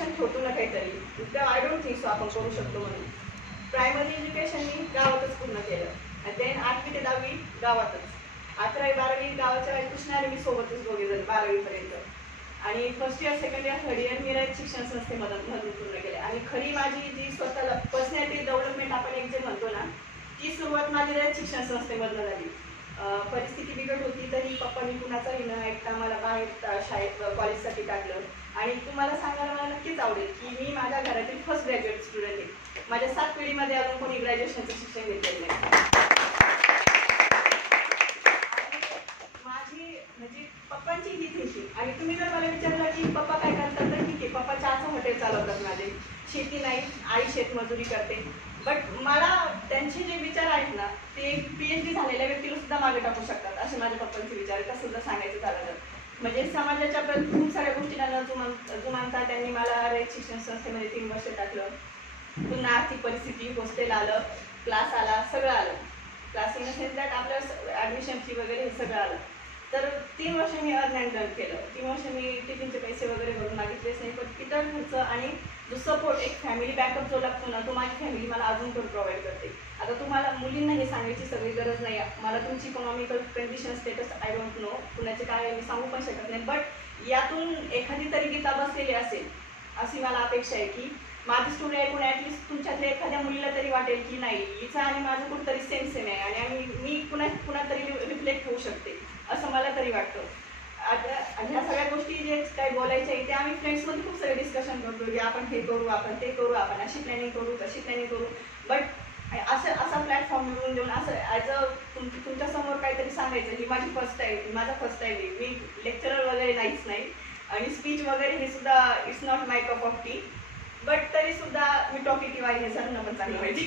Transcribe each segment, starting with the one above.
Option ठेवतो ना काहीतरी, तर आय डोंट थिंक सो आपण करू शकतो म्हणून. प्रायमरी एज्युकेशन मी गावातच पूर्ण केलं आणि देन 8वी ते 10वी गावातच, 11वी 12वी गावाच्या कृष्णा आणि मी सोबतच दोघे जण 12वीपर्यंत. आणि first year second year third year मी रयत शिक्षण संस्थेमधून पूर्ण केले. आणि खरी माझी जी स्वतःला पर्सनॅलिटी डेव्हलपमेंट आपण एक जे म्हणतो ना, ती सुरुवात माझी रयत शिक्षण संस्थेमधून झाली. परिस्थिती बिकट होती तरी पप्पांनी कुणाचाही न ऐकता मला बाहेर शाळेत कॉलेजसाठी टाकलं. आणि तुम्हाला सांगायला मला नक्कीच आवडेल की मी माझ्या घरातील फर्स्ट ग्रॅज्युएट स्टुडंट आहे. माझ्या 7 पिढीमध्ये अजून कोणी ग्रॅज्युएशनचं शिक्षण घेतलेलं नाही. माझी म्हणजे पप्पांची ही थिंकिंग. आणि तुम्ही जर मला विचारलं की पप्पा काय करतात, तर ठीक आहे, पप्पा चहाचं हॉटेल चालवतात माझे, शेती नाही, आई शेतमजुरी करते. बट मला त्यांचे जे विचार आहेत ना, ते PhD झालेल्या व्यक्तीला सुद्धा मागे टाकू शकतात असे माझ्या पप्पांचे विचार आहेत. तसं जर सांगायचं झालं तर म्हणजे समाजाच्या खूप साऱ्या गोष्टींना न जुमानता त्यांनी मला रयत शिक्षण संस्थेमध्ये 3 वर्ष टाकलं. पुन्हा आर्थिक परिस्थिती, हॉस्टेल आलं, क्लास आला, सगळं आलं. Class in the sense that आपलं ॲडमिशन फी वगैरे हे सगळं आलं. तर 3 वर्ष मी अर्न अँड लर्न केलं. 3 वर्ष मी टिफिनचे पैसे वगैरे भरून मागितलेच नाही, पण इतर खर्च आणि जो सपोर्ट, एक फॅमिली बॅकअप जो लागतो ना, तो माझी फॅमिली मला अजून पण प्रोव्हाइड करते. आता तुम्हाला मुलींना हे सांगायची सगळी गरज नाही. मला तुमची economical condition, status I don't know, कुणाचे काय आहे मी सांगू पण शकत नाही. बट यातून एखादी तरी गीता बसलेली असेल अशी मला अपेक्षा आहे की माझी स्टोरी ऐकून ॲटलिस्ट तुमच्यातल्या एखाद्या मुलीला तरी वाटेल की नाही, हिचं आणि माझं कुठंतरी सेम आहे आणि मी कुणातरी रिफ्लेक्ट होऊ शकते असं मला तरी वाटतं. आता ह्या सगळ्या गोष्टी जे काही बोलायच्या आहे ते आम्ही फ्रेंड्समध्ये खूप सगळे डिस्कशन करतो की आपण हे करू, आपण ते करू, आपण अशी प्लॅनिंग करू, तशी प्लॅनिंग करू. बट असा प्लॅटफॉर्म मिळून देऊन असं ॲज अ तुमच्यासमोर काहीतरी सांगायचं, ही माझी माझा फर्स्ट टाईम आहे. मी लेक्चरर वगैरे नाहीच नाही आणि स्पीच वगैरे हे सुद्धा it's not my cup of T. But तरीसुद्धा मी टॉकेटिव्ह आहे हे सरांना पण चांगलं माहिती.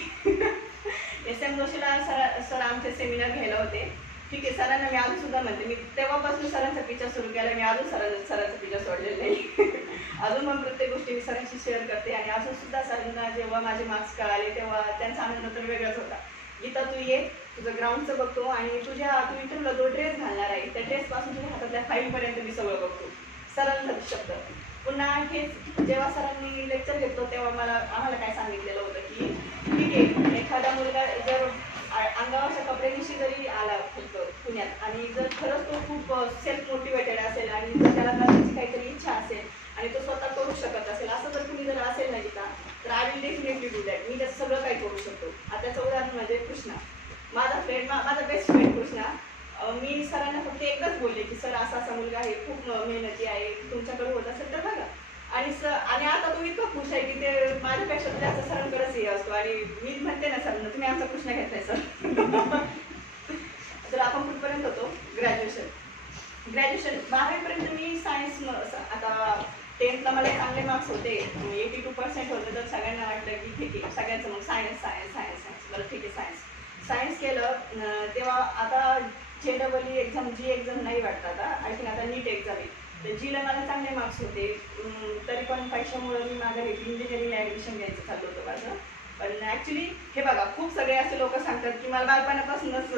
SM जोशीला सर आमचे सेमिनार घ्यायला होते. ठीक आहे, सरांना मी अजून सुद्धा म्हणते, मी तेव्हापासून सरांचा पिक्चर सुरू केला, मी अजून सरांचा पिक्चर सोडलेला नाही. अजून पण प्रत्येक गोष्टी मी सरांशी शेअर करते. आणि अजून सुद्धा सरांना जेव्हा माझे मार्क्स कळाले तेव्हा त्यांचा आनंद तर वेगळाच होता. गीता तू ये, तुझं ग्राउंडचं बघतो आणि तू इंटरव्ह्यूला जो ड्रेस घालणार आहे त्या ड्रेसपासून तुझ्या हातातल्या फाईलपर्यंत मी सगळं बघतो. सरांचा शब्द. पुन्हा हेच जेव्हा सरांनी लेक्चर घेतलं तेव्हा आम्हाला काय सांगितलेलं होतं की ठीक आहे, एखादा मुलगा जर अंगावरच्या कपड्यांशी जरी आला फक्त पुण्यात आणि जर खरंच तो खूप सेल्फ मोटिवेटेड असेल आणि जर त्याला करण्याची काहीतरी इच्छा असेल आणि तो स्वतः करू शकत असेल, असं जर तुम्ही जर असेल ना गीता, तर I will definitely do that. मी त्याचं सगळं काही करू शकतो. आता त्याचं उदाहरण म्हणजे कृष्णा, माझा बेस्ट फ्रेंड कृष्णा. मी सरांना फक्त एकदाच बोलले की सर असा मुलगा आहे, खूप मेहनती आहे, तुमच्याकडे होत असेल तर बघा. आणि आता तो इतका खुश आहे की ते माझ्यापेक्षा जास्त सरांकडेच हे असतो. आणि मी म्हणते ना सरांना, तुम्ही आमचा कृष्णा घेतलाय सर. तर आपण कुठपर्यंत होतो? ग्रॅज्युएशन 12वीपर्यंत मी सायन्स. आता 10thला मला चांगले मार्क्स होते, 82% होते. तर सगळ्यांना वाटलं की ठीक आहे, सगळ्यांचं मग सायन्स. बरं ठीक आहे, सायन्स केलं. तेव्हा आता JEE एक्झाम, जी एक्झाम नाही वाटतं आता, आय थिंक आता नीट एक्झाम आहे. तर जीला मला चांगले मार्क्स होते. तरी पण पैशामुळे मी माझ्या इंजिनिअरिंगला ॲडमिशन घ्यायचं चालू होतं माझं. पण ॲक्च्युली हे बघा, खूप सगळे असे लोक सांगतात की मला बालपणापासूनच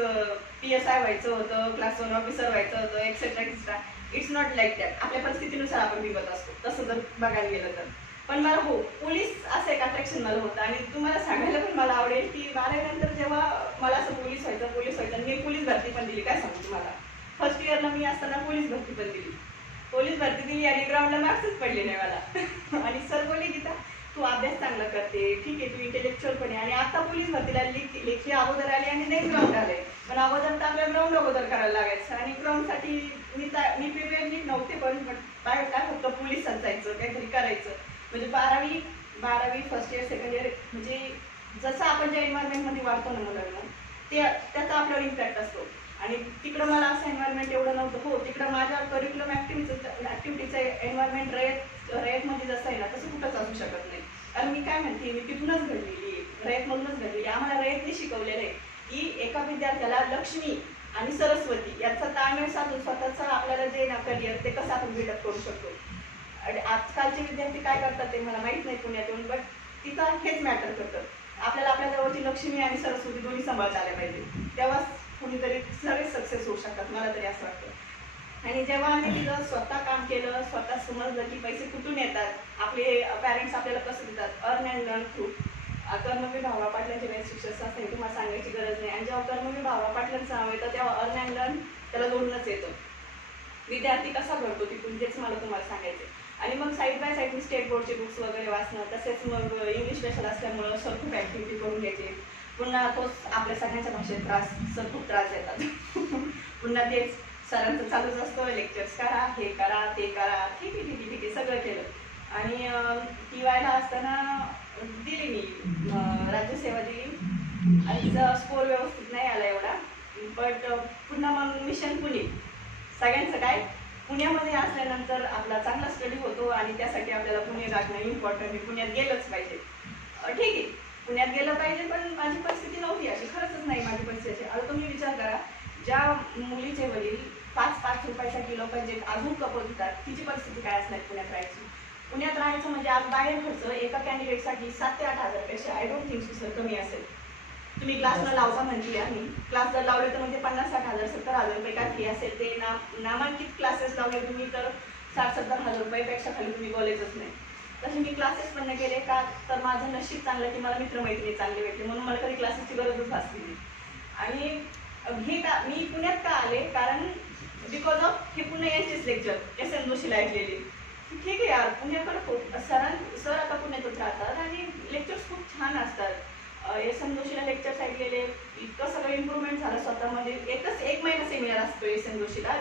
PSI व्हायचं होतं, क्लास 1 ऑफिसर व्हायचं होतं, etcetera. It's not like that. आपल्या परिस्थितीनुसार आपण निघत असतो तसं जर बघायला गेलं तर. पण मला पोलीस असं एक अट्रॅक्शन मला होतं. आणि तुम्हाला सांगायला पण मला आवडेल की 12वीनंतर जेव्हा मला असं पोलीस व्हायचं, मी पोलीस भरती पण दिली. काय सांगू तुम्हाला, फर्स्ट इयरला मी असताना पोलीस भरती पण दिली आणि ग्राउंडला मार्क्सच पडले नाही मला. आणि सर बोलले गीता तू अभ्यास चांगला करते, ठीक आहे, तू इंटेलेक्च्युअल पण आहे. आणि आता पोलीस भरतीला लेखी अगोदर आली आणि नाही ग्राउंड आले. पण अगोदर तर आपल्या ग्राउंड अगोदर करायला लागायचं. आणि ग्राउंडसाठी मी प्रिपेअर नीट नव्हते, पण काय फक्त पोलीस जायचं, काहीतरी करायचं. म्हणजे 12वी फर्स्ट इयर सेकंड इयर, म्हणजे जसं आपण ज्या एन्व्हायरमेंटमध्ये वाढतो ना मुलांना, त्याचा आपल्यावर इम्पॅक्ट असतो. आणि तिकडं मला असं एन्व्हायरमेंट एवढं नव्हतं. हो, तिकडं माझ्या करिक्युलम ॲक्टिव्हिटीचं एन्व्हायरमेंट रयतमध्ये जसं आहे ना, तसं कुठंच असू शकत नाही. कारण मी काय म्हणते, मी तिथूनच घडलेली आहे, रयतमधूनच घडलेली. आम्हाला रयतने शिकवलेलं आहे की एका विद्यार्थ्याला लक्ष्मी आणि सरस्वती याचा ताळमेळ साधून स्वतःचं आपल्याला जे ना करिअर ते कसं आपण बिल्डअप करू शकतो. आणि आजकालचे विद्यार्थी काय करतात ते मला माहीत नाही पुण्यात येऊन, बट तिथं हेच मॅटर करतं. आपल्याला आपल्या जवळची लक्ष्मी आणि सरस्वती दोन्ही सांभाळता आल्या पाहिजे, तेव्हाच कुणीतरी सगळे सक्सेस होऊ शकतात. मला तरी असं वाटतं. आणि जेव्हा आम्ही तिथं स्वतः काम केलं, स्वतः समजलं की पैसे कुठून येतात, आपले पॅरेंट्स आपल्याला कसं देतात, earn and learn through. Karmaveer Bhaurao पाटलांचे बेस्ट शिक्षक असते, तुम्हाला सांगायची गरज नाही. आणि जेव्हा कर्मवीर भाऊराव पाटलांचं नाव येतं तेव्हा अर्न अँड लर्न त्याला जोडूनच येतं. विद्यार्थी कसा घडतो तिथून तेच मला तुम्हाला सांगायचं. आणि मग side by side me state बोर्डचे बुक्स वगैरे वाचणं, तसेच मग इंग्लिश स्पेशल असल्यामुळं सर खूप ॲक्टिव्हिटी करून घ्यायचे. पुन्हा तोच आपल्या सगळ्यांच्या भाषेत सर खूप त्रास देतात. पुन्हा तेच सरांचं चालूच असतं, लेक्चर्स करा, हे करा, ते करा, ठीक आहे सगळं केलं. आणि TYला असताना दिली मी राज्यसेवा दिली आणि तिचा स्कोर व्यवस्थित नाही आला एवढा. बट पुन्हा मग मिशन पुणे, सगळ्यांचं काय पुण्यामध्ये असल्यानंतर आपला चांगला स्टडी होतो आणि त्यासाठी आपल्याला पुणे लागणं इम्पॉर्टंट आहे. पुण्यात गेलंच पाहिजे. ठीक आहे, पुण्यात गेलं पाहिजे, पण माझी परिस्थिती नव्हती अशी, खरंच नाही माझी परिस्थिती अशी. आता तुम्ही विचार करा, ज्या मुलीचे वडील 5-5 रुपयाचा किलो पाहिजे अजून कपत होतात, तिची परिस्थिती काय असणार पुण्यात राहायची. पुण्यात राहायचं म्हणजे आज बाहेर खर्च एका कॅन्डिडेटसाठी 7 ते 8 हजारपेक्षा आय डोंट थिंक सर कमी असेल. तुम्ही क्लासला लावता म्हणते, आम्ही क्लास जर लावले तर म्हणजे 50-60 हजार 70 हजार रुपये काय फी असेल. ते नामांकित क्लासेस लावले तुम्ही तर 60-70 हजार रुपयापेक्षा खाली तुम्ही कॉलेजच नाही. तसे मी क्लासेस पण नाही केले का, तर माझं नशीब चांगलं की मला मित्रमैत्रिणी चांगले भेटले, म्हणून मला कधी क्लासेसची गरजच भासली नाही. आणि हे का मी पुण्यात का आले, कारण बिकॉज ऑफ हे पुणे यांचेच लेक्चर SN जोशीला ऐकलेले. ठीक आहे यार, पुण्याकडे खूप सर आता पुण्यातच राहतात आणि लेक्चर्स खूप छान असतात. SN जोशीला लेक्चर्स ऐकलेले, इतकं सगळं इम्प्रूव्हमेंट झालं स्वतःमध्ये. एक महिना सेमिनार असतो SN जोशीला,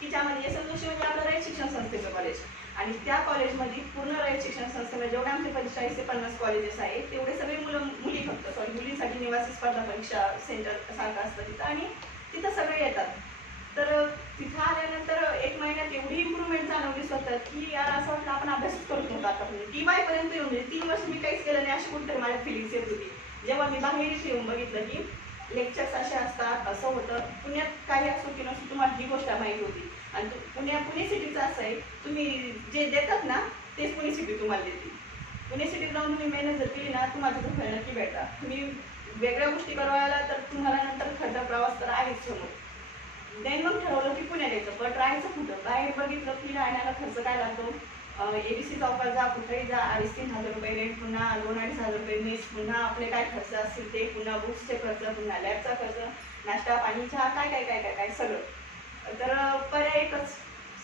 तिच्यामध्ये SN जोशी म्हणजे आपलं रयत शिक्षण संस्थेचं कॉलेज. आणि त्या कॉलेजमध्ये पूर्ण रयत शिक्षण संस्थेला जेवढे आमचे 45 ते 50 कॉलेजेस आहेत तेवढे सगळे मुली फक्त मुलींसाठी निवासी स्पर्धा परीक्षा सेंटर सारखं असतं तिथं, आणि तिथं सगळे येतात. तर तिथं आल्यानंतर 1 महिन्यात एवढी इम्प्रूव्हमेंट जाणवली स्वतः की यार असं वाटलं आपण अभ्यासच करत नव्हतो आतापर्यंत. TY पर्यंत येऊन म्हणजे 3 वर्ष मी काहीच केलं नाही अशी कुठेतरी माझ्या फिलिंग्स येत होती. जेव्हा मी बाहेरच येऊन बघितलं की लेक्चर्स असे असतात, असं होतं. पुण्यात काही असो की नसो तुम्हाला ही गोष्ट माहिती होती. आणि पुणे सिटीचं असं आहे, तुम्ही जे देतात ना तेच पुणे सिटी तुम्हाला देते. पुणे सिटीत जाऊन तुम्ही मेहनत जर केली ना तुम्हाला तिथं फळ नक्की भेटता. तुम्ही वेगळ्या गोष्टी करायला तर तुम्हाला नंतर खड्डा प्रवास तर आहेच समोर. देन मग ठरवलं की पुण्यात यायचं, पण राहायचं कुठं. बाहेर बघितलं की राहण्याला खर्च काय लागतो. ABC चौकात जा, कुठेही जा, 2,500-3 हजार रुपये रेंट, पुन्हा 2-2.5 हजार रुपये मेस, पुन्हा आपले काय खर्च असतील ते, पुन्हा बुक्सचे खर्च, पुन्हा लॅबचा खर्च, नाश्ता पाणी चहा, काय सगळं. तर पर्याय एकच,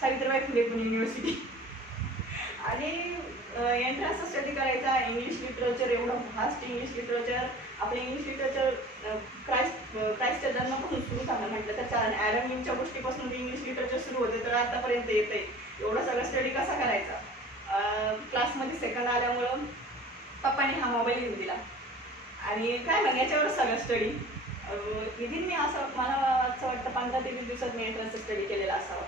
सावित्रीबाई फुले पुणे युनिव्हर्सिटी. आणि एंट्रन्स स्टडी करायचा. इंग्लिश लिटरेचर, एवढं फास्ट इंग्लिश लिटरेचर. आपलं इंग्लिश लिटरेचर क्राईस्टच्या जन्मापासून सुरू झालं म्हटलं तर कारण ॲडम लीमच्या गोष्टीपासून इंग्लिश लिटरेचर सुरू होते तर आतापर्यंत येते. एवढा सगळा स्टडी कसा करायचा. क्लासमध्ये सेकंड आल्यामुळं पप्पाने हा मोबाईल घेऊन दिला आणि काय मग याच्यावर सगळं स्टडी विदिन मी असं मला असं वाटतं 15 ते 20 दिवसात मी एंट्रन्स स्टडी केलेला असावा.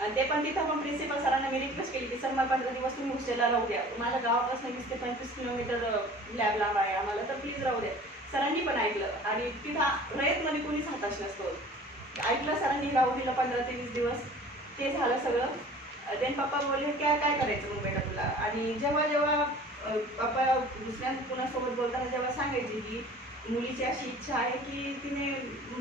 आणि ते पण तिथं पण प्रिन्सिपल सरांना मी रिक्वेस्ट केली की सर मला 15 दिवस तुम्ही हॉस्टेलला राहू द्या. माझ्या गावापासून 20 ते 25 किलोमीटर लॅब लांब आहे आम्हाला, तर प्लीज राहू द्या. सरांनी पण ऐकलं आणि तिथं रयतमध्ये कोणीच हाताश नसतो. ऐकलं सरांनी, राहू दिलं 15 ते 20 दिवस. ते झालं सगळं. देन पप्पा बोलले काय करायचं मग बेटा तुला. आणि जेव्हा पप्पा दुसऱ्या कुणासोबत बोलताना जेव्हा सांगायचे की मुलीची अशी इच्छा आहे की तिने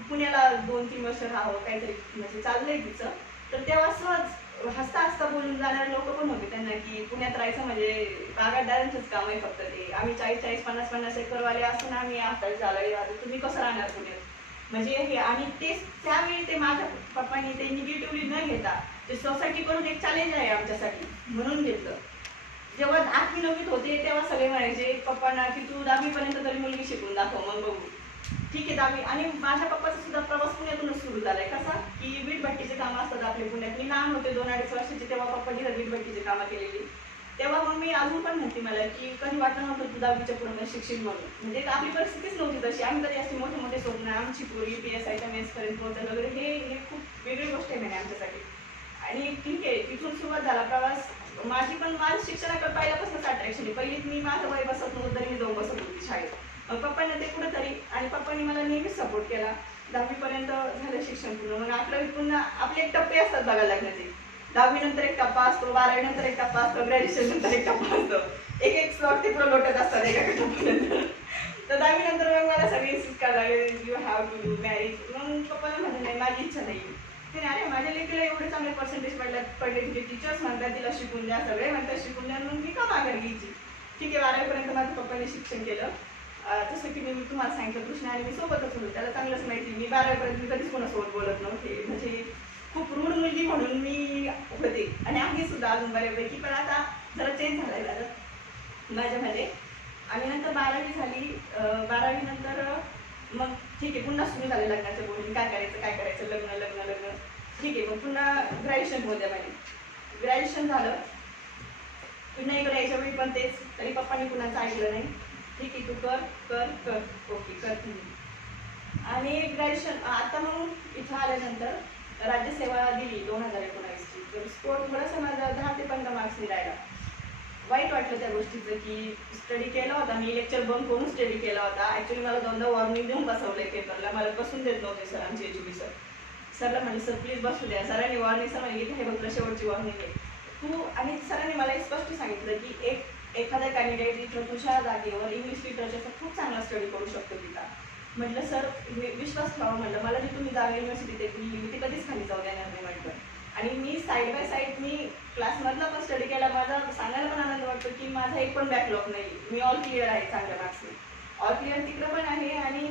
पुण्याला 2-3 वर्ष राहावं, काहीतरी म्हणजे चाललंय तिचं, तर तेव्हा सहज हसता बोलून जाणारे लोक पण होते त्यांना की पुण्यात राहायचं म्हणजे बागायतदारांचंच काम आहे फक्त ते. आम्ही 40-40, 50-50 एकरवाले असून आम्ही आता झालं, तुम्ही कसं राहणार पुण्यात म्हणजे हे. आणि तेच त्यावेळी ते माझ्या पप्पांनी ते निगेटिव्हली न घेता ते सोसायटीकडून एक चॅलेंज आहे आमच्यासाठी म्हणून घेतलं. जेव्हा 8वी-9वीत होते तेव्हा सगळे म्हणायचे पप्पांना की तू 10वीपर्यंत तरी मुलगी शिकून दाखव, मग बघू. ठीक आहे 10वी. आणि माझ्या पप्पाचा सुद्धा प्रवास पुण्यातूनच सुरू झालाय. कसा की वीटभट्टीचे कामं असतात आपले पुण्यात. मी लहान होते 2-2.5 वर्षाचे तेव्हा पप्पांनी वीटभट्टीचे कामं केलेली. तेव्हा मग मी अजून पण म्हणते मला की कधी वाटलं नव्हतं तू 10वीच्या पूर्ण शिक्षण म्हणून. म्हणजे आपली परिस्थितीच नव्हती तशी. आम्ही तरी असे मोठे स्वप्न, आमची पोरी PSIच्या मेन्सपर्यंत पोहोचत वगैरे, हे खूप वेगळी गोष्ट आहे म्हणजे आमच्यासाठी. आणि ठीक आहे तिथून सुरुवात झाला प्रवास. माझ्या शिक्षणाकडे पहिल्यापासूनच अट्रॅक्शन आहे. पहिलीच मी माझं वय बसत नव्हतं तरी मी जाऊन बसत होती शाळेत. पप्पांना ते कुठंतरी, आणि पप्पांनी मला नेहमीच सपोर्ट केला. 10वीपर्यंत झालं शिक्षण पूर्ण. मग 11वी पुन्हा आपले एक टप्पे असतात बघायला लग्नाचे. 10वी नंतर एक टप्पा असतो, 12वी नंतर एक टप्पा असतो, ग्रॅज्युएशन नंतर एक टप्पा असतो. एक स्लॉट ते पुढे लोटत असतात एका टप्प्यानंतर. तर 10वी नंतर मग मला सगळे इन्सिस्ट करायला लागले you have to do marriage. मग पप्पाला म्हणलं नाही माझी इच्छा नाही. ते नाही, अरे माझ्या लेकीला एवढे चांगले पर्सेंटेज पडले तिथे टीचर्स म्हणतात तिला शिकून द्या, सगळे म्हणतात शिकून द्या, मग मी का माघार घ्यायची. ठीक आहे, 12वीपर्यंत माझ्या पप्पाने शिक्षण केलं. जसं की मी तुम्हाला सांगितलं, कृष्णा आणि मी सोबतच होतो, त्याला चांगलंच माहिती. मी 12वीपर्यंत मी कधीच कोणासोबत बोलत नव्हते, म्हणजे खूप रूढ मुलगी म्हणून मी होते आणि आहे सुद्धा अजून बऱ्यापैकी. पण आता जरा चेंज झालाय जरा माझ्यामध्ये. आणि नंतर 12वी झाली. 12वी नंतर मग ठीक आहे, पुन्हा सुरू झाले लग्नाच्या बोलणी, काय करायचं, लग्न लग्न लग्न. ठीक आहे, मग पुन्हा ग्रॅज्युएशन होत्या माझे. ग्रॅज्युएशन झालं, पुन्हा इकडे यायच्या वेळी पण तेच. तरी पप्पांनी कुणाचं ऐकलं नाही. ठीक आहे, तू कर कर कर, ओके कर तुम्ही. आणि ग्रॅज्युएशन आता मग इथं आल्यानंतर राज्यसेवा दिली 2019ची. तर स्कोर थोडासा माझा 10 ते 15 मार्क्सनी राहिला. वाईट वाटलं त्या गोष्टीचं की स्टडी केला होता मी, लेक्चर बंक करून स्टडी केला होता. ॲक्च्युली मला 2दा वॉर्निंग देऊन बसवलंय पेपरला, मला बसून देत नव्हते सर, आमचे एज्युबी सर. सरला म्हणजे सर प्लीज बसू द्या. सरांनी वॉर्निंग, सर म्हणजे हे बघ शेवटची वॉर्निंग आहे तू. आणि सरांनी मला एक स्पष्ट सांगितलं की एखादा कॅन्डिडेट इथं तुझ्या जागेवर इंग्लिश लिटरेचरचा खूप चांगला स्टडी करू शकतो तिथं. म्हटलं सर विश्वास ठेवा, म्हटलं मला जी तुम्ही जागा युनिव्हर्सिटीत दिली मी ती कधीच खाली जाऊ देणार नाही म्हटलं. आणि मी साईड बाय साईड मी क्लासमधला पण स्टडी केला. माझा सांगायला पण आनंद वाटतो की माझा एक पण बॅकलॉग नाही, मी ऑल क्लिअर आहे चांगल्या मार्क्सने. ऑल क्लिअर तिकडं पण आहे. आणि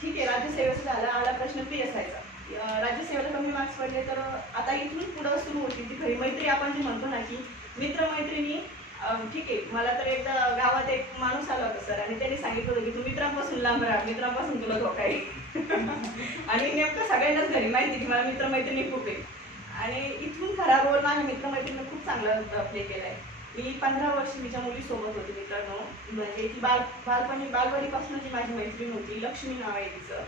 ठीक आहे, राज्यसेवेचं झालं. आला प्रश्न PSIचा. राज्यसेवेला कमी मार्क्स पडले तर आता इथून पुढं सुरू होती ती खरी मैत्री. आपण जे म्हणतो ना की मित्रमैत्रिणी. ठीक आहे, मला तर एकदा गावात एक माणूस आला होता सर, आणि त्यांनी सांगितलं होतं की तू मित्रांपासून लांब राहा, मित्रांपासून तुला धोका आहे. आणि नेमकं सगळ्यांनाच घरी माहिती की मला मित्रमैत्रिणी खूप आहे. आणि इथून खरा रोल माझ्या मित्रमैत्रिणीने खूप चांगला प्ले केला आहे. मी 15 वर्ष तिच्या मुलीसोबत होती मित्रांनो. म्हणजे ती बालवाडीपासून जी माझी मैत्रीण होती, लक्ष्मी नाव आहे तिचं.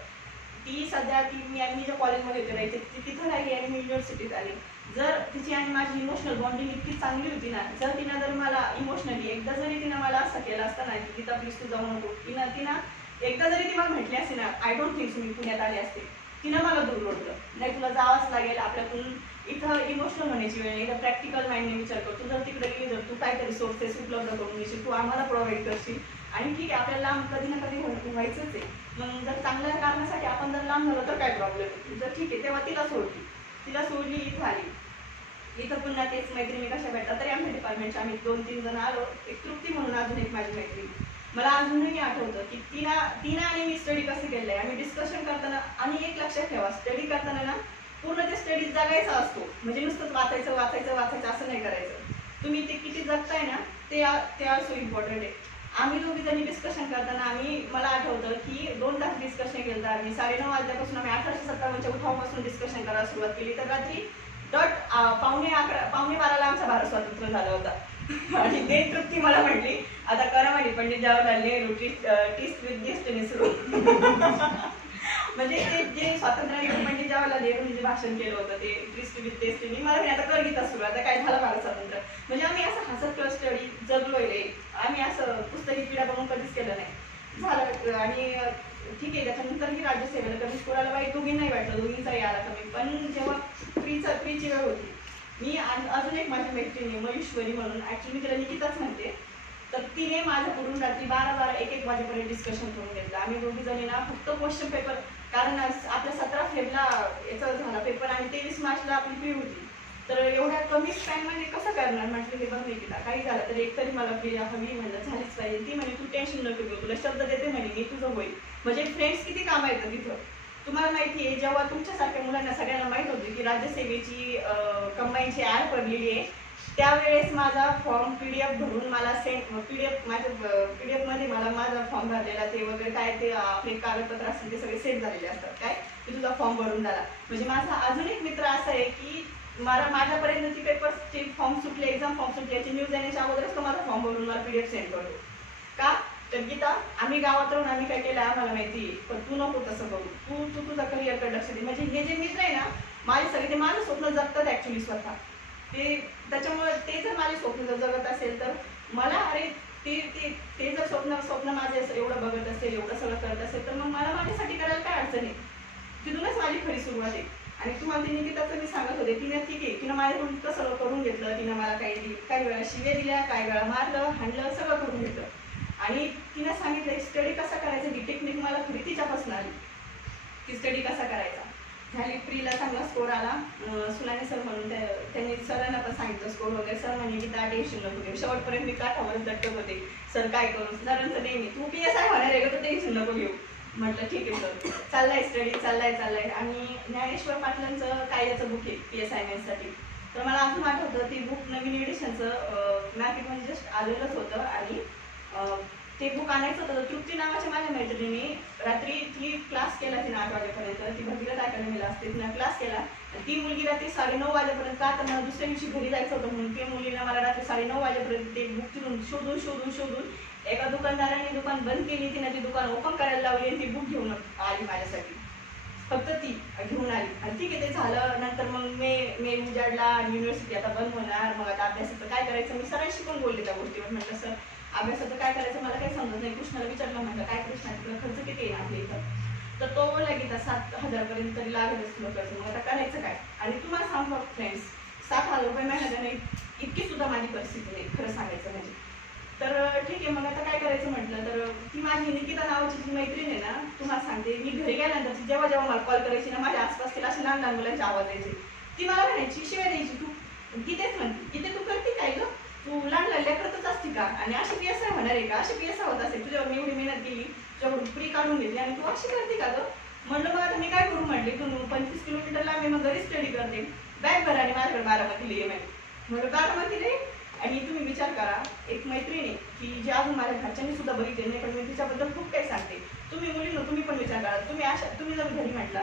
ती सध्या मी ज्या कॉलेजमध्ये होते राहायचे ती तिथं राहिली आणि मी युनिव्हर्सिटीत आली. जर तिची आणि माझी इमोशनल बॉन्डिंग इतकी चांगली होती ना, जर तिनं जर मला इमोशनली एकदा जरी तिनं मला असं केलं असतं ना की तिथं प्लीज तू जाऊ नको, तिनं एकदा जरी ती मला म्हटली असते ना, आय डोंट थिंक मी पुण्यात आले असते, तिनं मला दूर ओढलं नाही, तुला जावंच लागेल आपल्याकडून. इथं इमोशनल होण्याची वेळ, इथं प्रॅक्टिकल माइंडने विचार कर. तू जर तिकडे गेली, जर तू काहीतरी सोर्सेस उपलब्ध करून देशील, तू आम्हाला प्रोव्हाइड करशील. आणि ठीक आहे, आपल्याला लांब कधी ना कधी व्हायचंच आहे. मग जर चांगल्या कारणासाठी आपण जर लांब झालो तर काय प्रॉब्लेम. जर ठीक आहे, तेव्हा तिला सोडली, इथं आली. इथं पुन्हा तेच मैत्रिणी कशा भेटतात. तरी आमच्या डिपार्टमेंटच्या आम्ही 2-3 जण आलो. एक तृप्ती म्हणून अजून एक माझी मैत्रिणी. मला अजूनही आठवतं की तिनं आणि मी स्टडी कसं केलं आहे. आम्ही डिस्कशन करताना, आणि एक लक्षात ठेवा, स्टडी करताना ना पूर्ण ते स्टडीज जगायचा असतो. म्हणजे नुसतंच वाचायचं असं नाही करायचं. तुम्ही ते किती जगताय ना ते ऑल्सो इम्पॉर्टंट आहे. आम्ही दोघी जणी डिस्कशन करताना मला आठवतं की 2 तास डिस्कशन केलं. आम्ही 9:30 वाजल्यापासून आम्ही 1857च्या उठावापासून डिस्कशन करायला सुरुवात केली. तर रात्री डॉट 11:45 आमचा भारत स्वातंत्र्य झाला होता. आणि ते तृप्ती मला म्हटली, आता करा म्हणे पंडित जवाहरलाल नेहरू टीस्ट विथ डेस्टिनी सुरू. म्हणजे ते जे स्वातंत्र्य पंडित जवाहरलाल नेहरूंनी जे भाषण केलं होतं ते टीस्ट विथ डेस्टिनी, मला म्हणे आता कर गीता सुरू, आता काय झालं भारत स्वातंत्र्य. म्हणजे आम्ही असं हसत स्टडी जगलोय रे. आम्ही असं पुस्तकी पिढ्या बघून कधीच केलं नाही झालं. आणि ठीक आहे, त्याच्यानंतर मी राज्यसेवेला कमी स्कोर आला बाई, दोघींनाही वाटलं, दोघींचाही आला कमी. पण जेव्हा फ्रीची वेळ होती, मी अजून एक माझी मैत्रिणी मयुश्वरी म्हणून, ॲक्च्युली तिला निकिताच म्हणते, तर तिने माझ्याकडून रात्री 12 1 वाजेपर्यंत डिस्कशन करून घेतलं. आम्ही दोघी जणींना फक्त क्वेश्चन पेपर, कारण आपल्या 17 फेब्रुवारीला याचा झाला पेपर आणि 23 मार्चला आपली फी होती. तर एवढ्या कमी टाईममध्ये कसं करणार म्हटलं. हे बघ निकिता, काही झालं तर एकतरी मला फी हवी, म्हणलं झालीच पाहिजे. ती म्हणे तू टेन्शन नको घेऊ, तुला शब्द देते म्हणे मी, तुझं होईल. म्हणजे फ्रेंड्स किती काम येतं तिथं. तुम्हाला माहिती आहे, जेव्हा तुमच्यासारख्या मुलांना सगळ्यांना माहीत होती की राज्यसेवेची कंबाईनची ॲड पडलेली आहे, त्यावेळेस माझा फॉर्म PDF भरून मला PDF मध्ये मला माझा फॉर्म भरलेला ते वगैरे काय ते आपले कागदपत्र असतील ते सगळे सेट झालेले असतात. काय की तुझा फॉर्म भरून झाला. म्हणजे माझा अजून एक मित्र असा आहे की माझ्यापर्यंतची पेपर्सचे फॉर्म सुटले, एक्झाम फॉर्म सुटले, याची न्यूज येण्याच्या अगोदरच तो माझा फॉर्म भरून मला PDF सेंड करतो. का तर गीता, आम्ही गावात राहून आम्ही काय केलं आम्हाला माहिती आहे, पण तू नको तसं करू, तू तुझा करिअरकडे लक्ष दे. म्हणजे हे जे मित्र आहे ना माझे सगळे, ते माझं स्वप्न जगतात ॲक्च्युली स्वतः. त्याच्यामुळे ते जर माझे स्वप्न जर जगत असेल तर मला, अरे ते जर स्वप्न माझे असं एवढं बघत असेल, एवढं सगळं करत असेल, तर मग मला माझ्यासाठी करायला काय अडचण आहे. तिथूनच माझी खरी सुरुवात आहे. आणि तुम्हाला ते निकिताचं मी सांगत होते, तिने ठीक आहे, तिनं माझ्याकडून इतकं सगळं करून घेतलं. तिनं मला काही वेळा शिव्या दिल्या, काही वेळा मारलं, हाणलं, सगळं करून घेतलं. आणि तिनं सांगितलं स्टडी कसा करायचा, ही टेक्निक मला खरी तिच्यापासून आली की स्टडी कसा करायचा. झाली. प्रीला चांगला स्कोर आला. सुनाने सर म्हणून त्यांनी सरांना पण सांगितलं स्कोर वगैरे. सर म्हणे की त्या टेन्शन नको घेऊ. शेवटपर्यंत मी काठावरच दट्टक होते. सर काय करू? सरांचं नेहमी तू PSI होणार आहे का, तर टेन्शन नको घेऊ. म्हटलं ठीक आहे सर. चाललाय स्टडी, चाललाय. आणि ज्ञानेश्वर पाटलांचं कायद्याचं बुक आहे PSI मेन्ससाठी. तर मला अजून आठवतं ते बुक नवीन एडिशनचं मार्केटमध्ये जस्ट आलेलंच होतं. आणि ते बुक आणायचं होतं. तृप्ती नावाच्या माझ्या मैत्रिणीने रात्री ती क्लास केला तिने 8 वाजेपर्यंत. ती भगीरथ अकॅडमीला असते. तिने क्लास केला. ती मुलगी रात्री 9:30 वाजेपर्यंत, का तर मला दुसऱ्या दिवशी घरी जायचं होतं म्हणून त्या मुलीला मला रात्री 9:30 वाजेपर्यंत ते बुक तिथून शोधून एका दुकानदाराने दुकान बंद केली. तिने ती दुकान ओपन करायला लावली आणि ती बुक घेऊन आली माझ्यासाठी. फक्त ती घेऊन आली. आणि ठीक आहे, ते झालं. नंतर मग मे उजाडला आणि युनिव्हर्सिटी आता बंद होणार. मग आता अभ्यासाचं काय करायचं? मी सरांशी पण बोलले त्या गोष्टीवर. म्हटलं सर अभ्यासाचं काय करायचं मला काही समजत नाही. कृष्णाला विचारलं, म्हटलं काय कृष्णा तुला खर्च किती येईल आपल्या इथं? तर तो बोलला की 7,000 पर्यंत तरी लागेलच तुला खर्च. मग आता करायचं काय? आणि तुम्हाला सांगू फ्रेंड्स, 7,000 रुपये महिन्यात नाही इतकी सुद्धा माझी परिस्थिती नाही खरं सांगायचं म्हणजे. तर ठीक आहे, मग आता काय करायचं म्हटलं. तर ती माझी निकिता नावाची जी मैत्रीण आहे ना, तुम्हाला सांगते, मी घरी गेल्यानंतर जेव्हा मला कॉल करायची ना, माझ्या आसपास तिला असे लहान मुलांचे आवाज यायचे. ती मला म्हणायची, शिवाय द्यायची, तू गीतेच म्हणते गीते तू करते काय ग, तू लहान लेकरतच असते का? आणि अशी PSI होणार आहे का? अशी PSI होत असेल, तुझ्यावर मी एवढी मेहनत केली, तुझ्याकडून फ्री काढून घेतली आणि तू अशी करते का ग? म्हणलं मग आता मी काय करू? म्हटले तू 25 किलोमीटरला मी मग घरी स्टडी करते. बॅग भरा आणि माझ्याकडे बारामतीला ये. म्हणलं बारामतीला. आणि तुम्ही विचार करा, एक मैत्रीण आहे की जी अजून माझ्या घरच्यांनी सुद्धा बघितले नाही, पण मी तिच्याबद्दल खूप काही सांगते. तुम्ही मुलींनो तुम्ही पण विचार करा. तुम्ही जर घरी म्हटला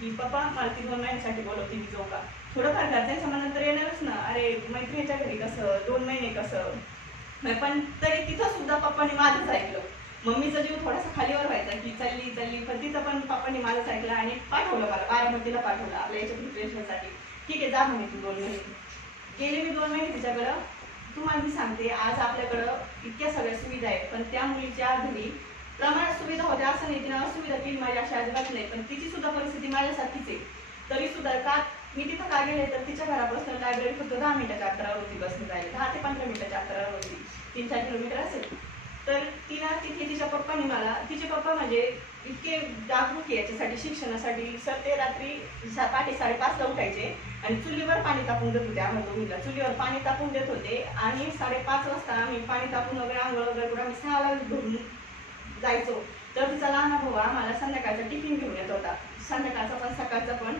की पप्पा मला ती 2 महिन्यासाठी बोलवते, मी जाऊ का? थोडंफार घरच्यांच्या मनात तर येणारच ना, अरे मैत्रिणीच्या घरी कसं 2 महिने कसं. पण तरी तिथं सुद्धा पप्पांनी माझंच ऐकलं. मम्मीचा जीव थोडासा खालीवर व्हायचा की चालली, पण तिथं पण पप्पांनी माझंच ऐकलं आणि पाठवलं मला बारामतीला, पाठवलं आपल्या याच्या प्रिपरेशनसाठी. ठीक आहे जा म्हणे तू 2 महिने. गेले मी 2 महिने तिच्याकडं. तुम्हाला मी सांगते, आज आपल्याकडं इतक्या सगळ्या सुविधा आहेत, पण त्या मुलीच्या घरी प्रमाणात सुविधा होत्या असं नाही. तिनं असुविधा केली माझी अशी अजिबात नाही, पण तिची सुद्धा परिस्थिती माझ्यासारखीच आहे. तरी सुद्धा का मी तिथं का गेले, तर तिच्या घरापासून लायब्ररी फक्त 10 मिनिटाच्या अंतरावर होती. बसने जायला 10 ते 15 मिनिटाच्या अंतरावर होती. 3-4 किलोमीटर असेल. तर तिथे तिच्या पप्पांनी मला, तिचे पप्पा म्हणजे इतके जागरूक आहे याच्यासाठी, शिक्षणासाठी. सर ते रात्री पहाटे 5:30ला उठायचे आणि चुलीवर पाणी तापून देत होते. आम्हाला दोघीला चुलीवर पाणी तापून देत होते. आणि 5:30 वाजता आम्ही पाणी तापून वगैरे आंघोळ वगैरे करून आम्ही 6ला घरून जायचो. तर तिचा लहान भाऊ आम्हाला संध्याकाळचा टिफिन घेऊन येत होता. संध्याकाळचा पण सकाळचा पण.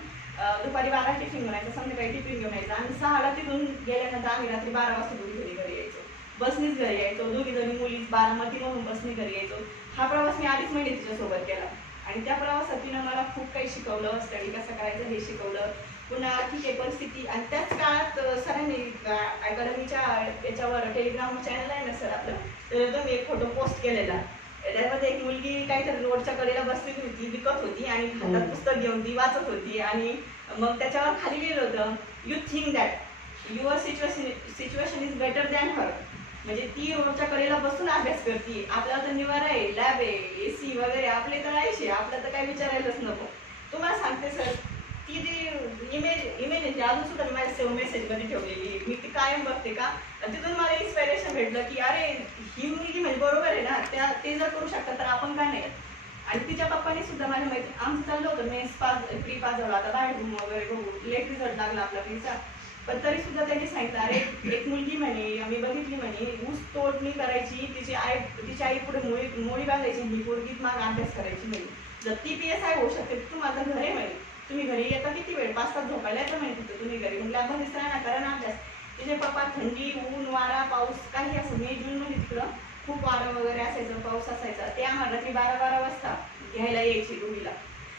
दुपारी 12 टिफिन घेऊन यायचं, संध्याकाळी टिफिन घेऊन यायचं. आणि 6ला तिथून गेल्यानंतर आम्ही रात्री 12 वाजता घरी यायचो. बसनीच घरी यायचो. दोघी जणी मुलीच बारामतीवरून बसने घरी यायचो. हा प्रवास मी 2.5 महिने तिच्यासोबत केला. आणि त्या प्रवासात तिनं मला खूप काही शिकवलं. स्टडी कसं करायचं हे शिकवलं. पुन्हा ठीक आहे परिस्थिती. आणि त्याच काळात सरांनी अकॅडमीच्या याच्यावर टेलिग्राम चॅनल आहे ना सर आपलं, तर तो मी एक फोटो पोस्ट केलेला. त्यामध्ये एक मुलगी काहीतरी रोडच्या कडेला बसलेली होती, विकत होती आणि हातात पुस्तक घेऊन ती वाचत होती. आणि मग त्याच्यावर खाली लिहिलं होतं, you think that your situation is better than her. म्हणजे ती रोडच्या कडेला बसून अभ्यास करते. आपल्याला तर निवारा आहे, लॅब आहे, AC वगैरे, आपले तर आहेच. आपल्याला तर काही विचारायलाच नको. तुम्हाला सांगते सर, ती जी इमेज आहे ती अजून सुद्धा मी माझ्या सेव्ह मेसेजमध्ये ठेवलेली. मी ती कायम बघते का. तिथून मला इन्स्पिरेशन भेटलं की अरे ही मुलगी म्हणजे बरोबर आहे ना, ते जर करू शकतात तर आपण का नाही. आणि तिच्या पप्पांनी सुद्धा माझ्या माहिती आमचं चाललं होतं मेन्स प्री पास झालं, आता बाहेर रूम वगैरे बघू, लेट रिझल्ट लागला आपला प्रीचा. पण तरी सुद्धा त्यांनी सांगितलं अरे एक मुलगी म्हणे आम्ही बघितली म्हणे, ऊस तोडणी करायची, तिची आई पुढे मोळी बांधायची, ही पोरगीत माग अभ्यास करायची म्हणे. जर ती PSI होऊ शकते तर माझं घर आहे म्हणे. तुम्ही घरी येता किती वेळ, 5 तास झोपायला येतं म्हणे तिथं तुम्ही घरी. म्हणजे आपण दिसता ना, करा ना अभ्यास. तिचे पप्पा थंडी, ऊन, वारा, पाऊस काही असं मे जून मध्ये तिकडं खूप वारं वगैरे असायचं, पाऊस असायचा. ते आम्हाला रात्री 12 वाजता घ्यायला यायची दोघीला.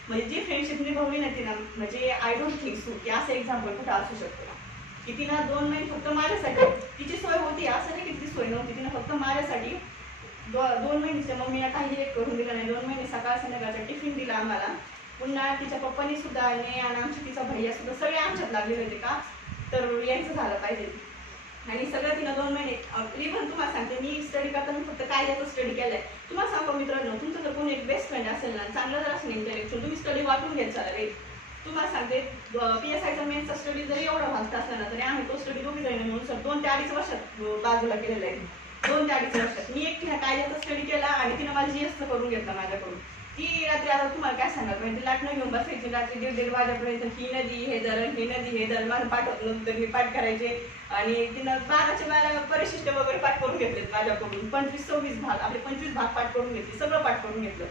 म्हणजे जी फ्रेंडशिप निभावली ना तिनं, म्हणजे आय डोंट थिंक सो की असं एक्झाम्पल कुठं असू शकतो की तिनं 2 महिने फक्त माझ्यासाठी. तिची सोय होती असं नाही की तिची सोय नव्हती. तिनं फक्त माझ्यासाठी 2 महिन्याच्या मम्मीला काही एक करून दिलं नाही. 2 महिने सकाळ संध्याकाळचा टिफिन दिला आम्हाला. पुन्हा तिच्या पप्पांनी सुद्धा आणि आमची तिचा भैया सुद्धा सगळे आमच्यात लागलेले होते का तर यायचं झालं पाहिजे. आणि सगळं तिनं 2 महिने इव्हन तुम्हाला सांगते, मी स्टडी करताना फक्त कायद्याचा स्टडी केलाय. तुम्हाला सांगतो मित्रांनो, तुमचं जर कोणी एक बेस्ट फ्रेंड असेल ना, चांगलं जर असेल इंटेलेक्च्युअल, तुम्ही स्टडी वाटून घ्यायचं चालेल रे. तुम्हाला सांगते PSIचा मेन्सचा स्टडी जरी एवढा वाचता असला ना, तरी आम्ही तो स्टडी दोघी जणी म्हणून सर 2 ते 2.5 वर्षात बाजूला केलेला आहे. 2 ते 2.5 वर्षात मी एक कायद्याचा स्टडी केला आणि तिनं माझी GS करून घेतला माझ्याकडून. ती रात्री आता तुम्हाला काय सांगाल म्हणजे लाटणं घेऊन बसायची रात्री 1:30 वाजेपर्यंत, ही नदी हे धरण, ही नदी हे धरण, माझं पाठ होत नंतर मी पाठ करायचे. आणि तिनं 12च्या परिशिष्ट वगैरे पाठ करून घेतलेत माझ्याकडून. 25-26 भाग, आपले 25 भाग पाठ करून घेतले, सगळं पाठ करून घेतलं.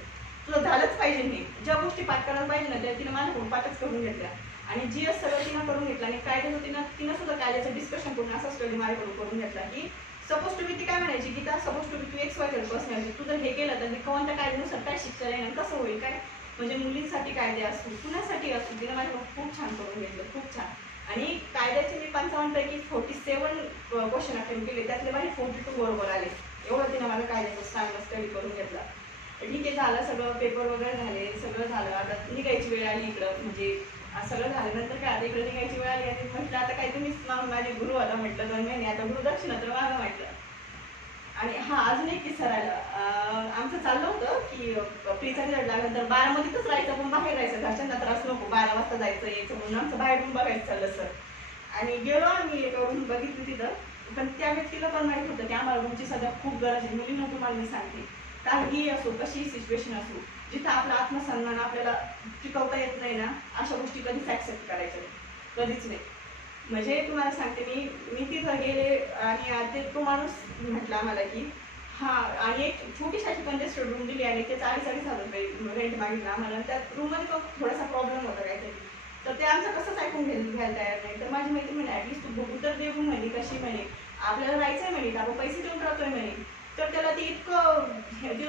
तुला झालंच पाहिजे नाही, ज्या गोष्टी पाठ करायला पाहिजे ना त्या तिनं माझ्याकडून पाठच करून घेतल्या. आणि GS सगळं तिनं करून घेतलं. आणि कायद्याचं तिनं सुद्धा कायद्याचं डिस्कशन करून असा स्टडी माझ्याकडून करून घेतला की सपोज टू बी ती काय म्हणायची की त्या सपोज टू बी तू XYZ पर्सनॅलिटी, तू जर हे केलं तर कोणत्या कायद्यानुसार काय शिक्षा येईल, कसं होईल, काय म्हणजे मुलींसाठी कायदे असू, कुणासाठी असू, तिने माझ्याकडून खूप छान करून घेतलं, खूप छान. आणि कायद्याचे मी 55 पैकी 47 क्वेश्चन अटेम्प्ट केले, त्यातले माझे 42 बरोबर आले. एवढं तिनं माझं कायद्याचं चांगलं स्टडी करून घेतला. ठीक आहे, झालं सगळं, पेपर वगैरे झाले, सगळं झालं. आता निघायची वेळ आली इकडं, म्हणजे सगळं झाल्यानंतर काय आता इकडे निघायची वेळ आली. आणि म्हटलं आता काय तुम्हीच माझे गुरु आता म्हटलं 2 महिने आता गुरुदक्षिणा तर मागं म्हटलं. आणि हा अजून एक किस्सा राहिला. आमचं चाललं होतं की प्रीचा रिझल्ट लागल्यानंतर बारामतीतच राहायचं, पण बाहेर राहायचं, घरच्यांना त्रास नको, 12 वाजता जायचं यायचं म्हणून आमचं बाहेरून बघायचं चाललं सर. आणि गेलो आम्ही एका रूम बघितली तिथं. पण त्या व्यक्तीला पण माहित होतं की आम्हाला रूमची सध्या खूप गरज आहे. मुलींना तुम्हाला मी सांगते, काहीही असो, कशीही सिच्युएशन असो, जिथं आपला आत्मसन्मान आपल्याला टिकवता येत नाही ना, अशा गोष्टी कधीच ॲक्सेप्ट करायच्या नाही, कधीच नाही. म्हणजे तुम्हाला सांगते मी तिथं गेले आणि ते तो माणूस म्हटला आम्हाला की हा, आणि एक छोटीशी अशी कंजेस्टेड रूम दिली आणि ते 40,000 रुपये रेंट मागितलं आम्हाला. त्या रूममध्ये तो थोडासा प्रॉब्लेम होता काहीतरी, तर ते आमचं कसंच ऐकून घ्यायला तयार नाही. तर माझी मैत्री म्हणे ॲटलिस्ट तू बघू तर दे म्हणे, कशी म्हणे आपल्याला राहायचं म्हणे, आपण पैसे देऊन राहतोय म्हणे. तर त्याला ते इतकं